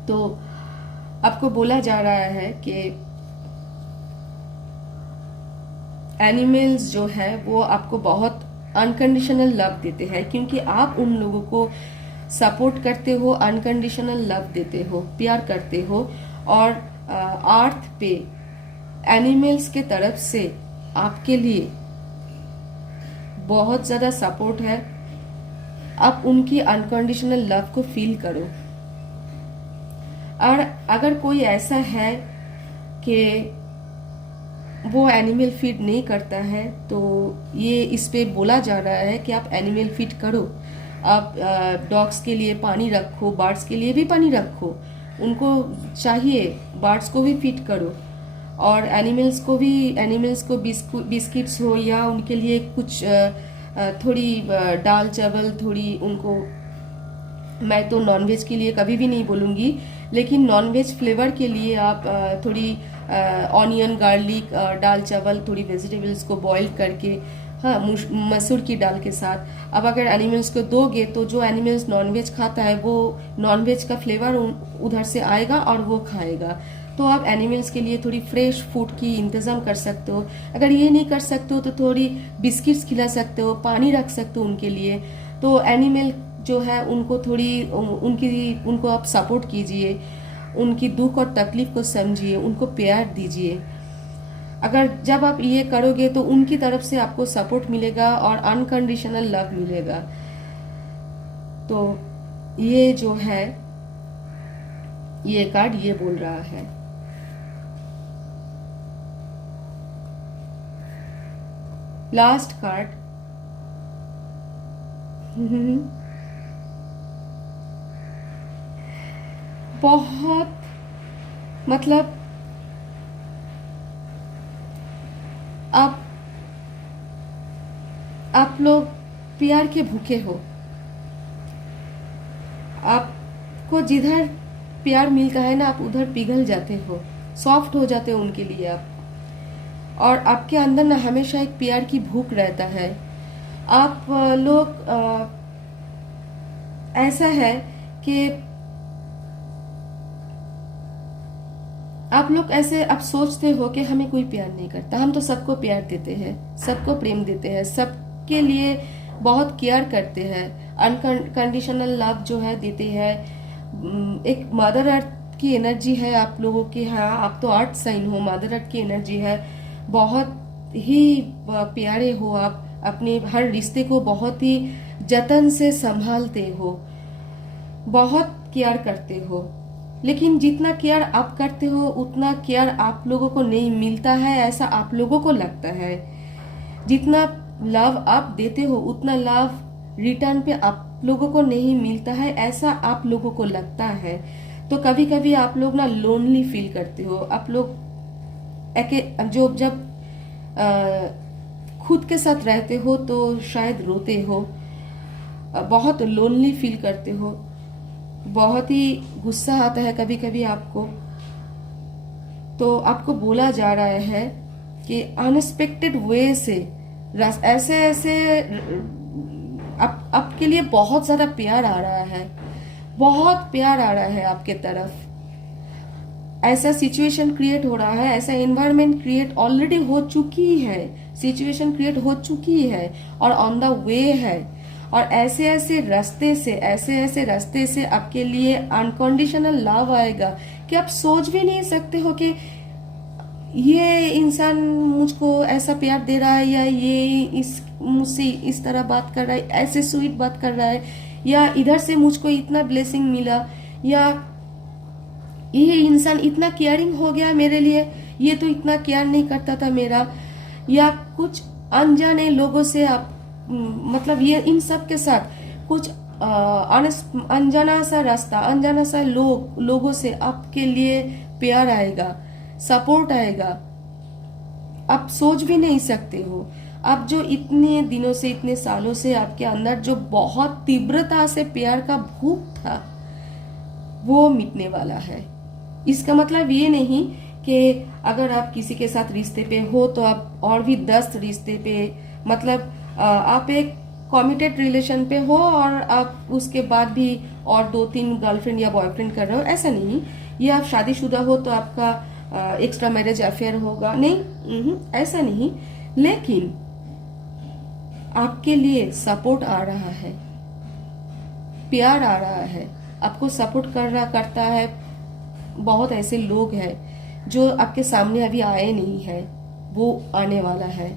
तो आपको बोला जा रहा है कि एनिमल्स जो है वो आपको बहुत अनकंडीशनल लव देते हैं, क्योंकि आप उन लोगों को सपोर्ट करते हो, अनकंडीशनल लव देते हो, प्यार करते हो। और अर्थ पे एनिमल्स के तरफ से आपके लिए बहुत ज्यादा सपोर्ट है। आप उनकी अनकंडीशनल लव को फील करो। और अगर कोई ऐसा है कि वो एनिमल फीड नहीं करता है, तो ये इस पे बोला जा रहा है कि आप एनिमल फीड करो। आप डॉग्स के लिए पानी रखो, बर्ड्स के लिए भी पानी रखो, उनको चाहिए, बर्ड्स को भी फीड करो। और एनिमल्स को बिस्किट्स हो या उनके लिए कुछ थोड़ी दाल चावल, थोड़ी उनको, मैं तो नॉनवेज के लिए कभी भी नहीं बोलूँगी, लेकिन नॉनवेज फ्लेवर के लिए आप थोड़ी ऑनियन, गार्लिक, दाल चावल, थोड़ी वेजिटेबल्स को बॉईल करके, हाँ, मसूर की दाल के साथ अब अगर एनिमल्स को दोगे, तो जो एनिमल्स नॉनवेज खाता है वो नॉनवेज का फ्लेवर उधर से आएगा और वो खाएगा। तो आप एनिमल्स के लिए थोड़ी फ्रेश फूड की इंतजाम कर सकते हो। अगर ये नहीं कर सकते हो तो थोड़ी बिस्किट्स खिला सकते हो, पानी रख सकते हो उनके लिए। तो एनिमल जो है उनको थोड़ी उनको आप सपोर्ट कीजिए, उनकी दुख और तकलीफ को समझिए, उनको प्यार दीजिए। अगर जब आप ये करोगे तो उनकी तरफ से आपको सपोर्ट मिलेगा और अनकंडीशनल लव मिलेगा। तो ये जो है, ये कार्ड ये बोल रहा है। लास्ट कार्ड, बहुत मतलब आप लोग प्यार के भूखे हो। आपको जिधर प्यार मिलता है ना, आप उधर पिघल जाते हो, सॉफ्ट हो जाते हो उनके लिए आप। और आपके अंदर ना हमेशा एक प्यार की भूख रहता है। आप लोग ऐसा है कि आप लोग ऐसे आप सोचते हो कि हमें कोई प्यार नहीं करता, हम तो सबको प्यार देते हैं, सबको प्रेम देते हैं, सबके लिए बहुत केयर करते हैं, अनकंडीशनल लव जो है देते हैं। एक मदर अर्थ की एनर्जी है आप लोगों की। हाँ, आप तो अर्थ साइन हो, मदर अर्थ की एनर्जी है। बहुत ही प्यारे हो आप, अपने हर रिश्ते को बहुत ही जतन से संभालते हो, बहुत केयर करते हो। लेकिन जितना केयर आप करते हो उतना केयर आप लोगों को नहीं मिलता है, ऐसा आप लोगों को लगता है। जितना लव आप देते हो उतना लव रिटर्न पे आप लोगों को नहीं मिलता है, ऐसा आप लोगों को लगता है। तो कभी कभी आप लोग ना लोनली फील करते हो। आप लोग जो जब खुद के साथ रहते हो तो शायद रोते हो, बहुत लोनली फील करते हो, बहुत ही गुस्सा आता है कभी कभी आपको। तो आपको बोला जा रहा है कि अनएक्सपेक्टेड वे से ऐसे ऐसे आपके लिए बहुत ज्यादा प्यार आ रहा है, बहुत प्यार आ रहा है आपके तरफ। ऐसा सिचुएशन क्रिएट हो रहा है, ऐसा एनवायरनमेंट क्रिएट ऑलरेडी हो चुकी है, सिचुएशन क्रिएट हो चुकी है और ऑन द वे है। और ऐसे ऐसे रास्ते से आपके लिए अनकंडीशनल लव आएगा कि आप सोच भी नहीं सकते हो कि ये इंसान मुझको ऐसा प्यार दे रहा है, या ये मुझसे इस तरह बात कर रहा है, ऐसे स्वीट बात कर रहा है, या इधर से मुझको इतना ब्लेसिंग मिला, या ये इंसान इतना केयरिंग हो गया मेरे लिए, ये तो इतना केयर नहीं करता था मेरा। या कुछ अनजाने लोगों से आप मतलब ये इन सब के साथ कुछ अनजाना सा रास्ता, अनजाना सा लोगों से आपके लिए प्यार आएगा, सपोर्ट आएगा, आप सोच भी नहीं सकते हो। आप जो इतने दिनों से, इतने सालों से आपके अंदर जो बहुत तीव्रता से प्यार का भूख था, वो मिटने वाला है। इसका मतलब ये नहीं कि अगर आप किसी के साथ रिश्ते पे हो तो आप और भी 10 रिश्ते पे, मतलब आप एक कमिटेड रिलेशन पे हो और आप उसके बाद भी और 2-3 गर्लफ्रेंड या बॉयफ्रेंड कर रहे हो, ऐसा नहीं। ये आप शादीशुदा हो तो आपका एक्स्ट्रा मैरिज अफेयर होगा, नहीं, ऐसा नहीं। लेकिन आपके लिए सपोर्ट आ रहा है, प्यार आ रहा है, आपको सपोर्ट करता है। बहुत ऐसे लोग हैं जो आपके सामने अभी आए नहीं है, वो आने वाला है,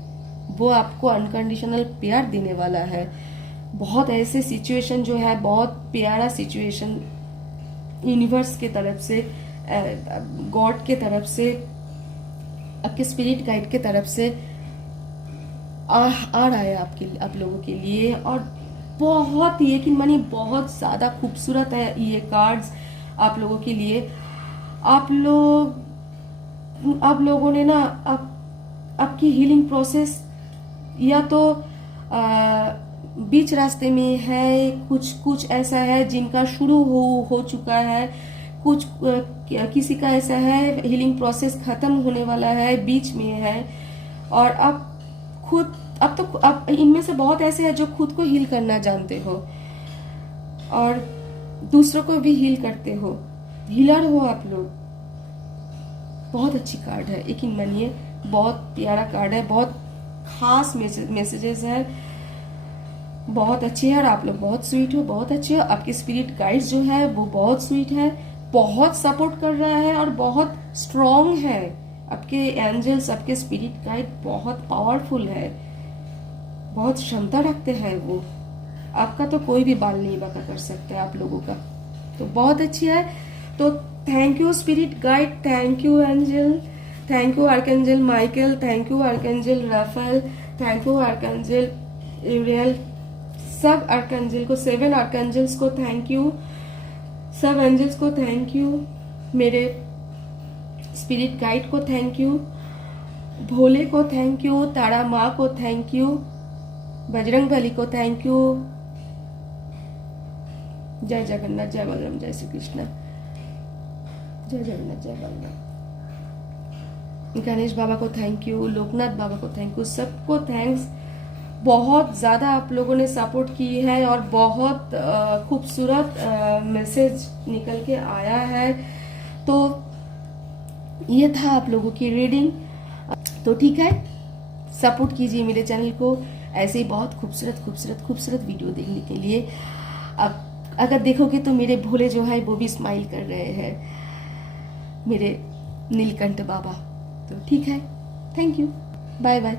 वो आपको अनकंडीशनल प्यार देने वाला है। बहुत ऐसे सिचुएशन जो है, बहुत प्यारा सिचुएशन यूनिवर्स के तरफ से, गॉड के तरफ से, आपके स्पिरिट गाइड के तरफ से आ रहा है आप लोगों के लिए। और बहुत यकीन मानिए बहुत ज्यादा खूबसूरत है ये कार्ड्स आप लोगों के लिए। आप लोगों ने ना आपकी हीलिंग प्रोसेस या तो बीच रास्ते में है, कुछ ऐसा है जिनका शुरू हो चुका है, कुछ किसी का ऐसा है हीलिंग प्रोसेस खत्म होने वाला है, बीच में है। और अब इनमें से बहुत ऐसे हैं जो खुद को हील करना जानते हो और दूसरों को भी हील करते हो, हीलर हो आप लोग। बहुत अच्छी कार्ड है, यकीन मानिए बहुत प्यारा कार्ड है, बहुत खास मैसेजेस है, बहुत अच्छी है और आप लोग बहुत स्वीट हो, बहुत अच्छे हो। आपके स्पिरिट गाइड्स जो है वो बहुत स्वीट है, बहुत सपोर्ट कर रहा है और बहुत स्ट्रांग है। आपके एंजल्स, आपके स्पिरिट गाइड बहुत पावरफुल है, बहुत क्षमता रखते हैं वो। आपका तो कोई भी बाल नहीं बांका कर सकता है आप लोगों का, तो बहुत अच्छी है। तो thank you spirit guide, thank you angel, thank you archangel Michael, thank you archangel Raphael, thank you archangel Uriel, सब आर्कएंजल को, 7 आर्कएंजल्स को थैंक यू, सब एंजल्स को थैंक यू, मेरे स्पिरिट गाइड को थैंक यू, भोले को थैंक यू, तारा माँ को थैंक यू, बजरंगबली को थैंक यू। जय जगन्नाथ, जय बलराम, जय श्री कृष्ण, जय जगन्नाथ, जय बलराम। गणेश बाबा को थैंक यू, लोकनाथ बाबा को थैंक यू, सबको थैंक्स। बहुत ज़्यादा आप लोगों ने सपोर्ट की है और बहुत खूबसूरत मैसेज निकल के आया है। तो ये था आप लोगों की रीडिंग। तो ठीक है, सपोर्ट कीजिए मेरे चैनल को ऐसे ही बहुत खूबसूरत खूबसूरत खूबसूरत वीडियो देखने के लिए। अब अगर देखोगे तो मेरे भोले जो है वो भी स्माइल कर रहे हैं, मेरे नीलकंठ बाबा। तो ठीक है, थैंक यू, बाय बाय।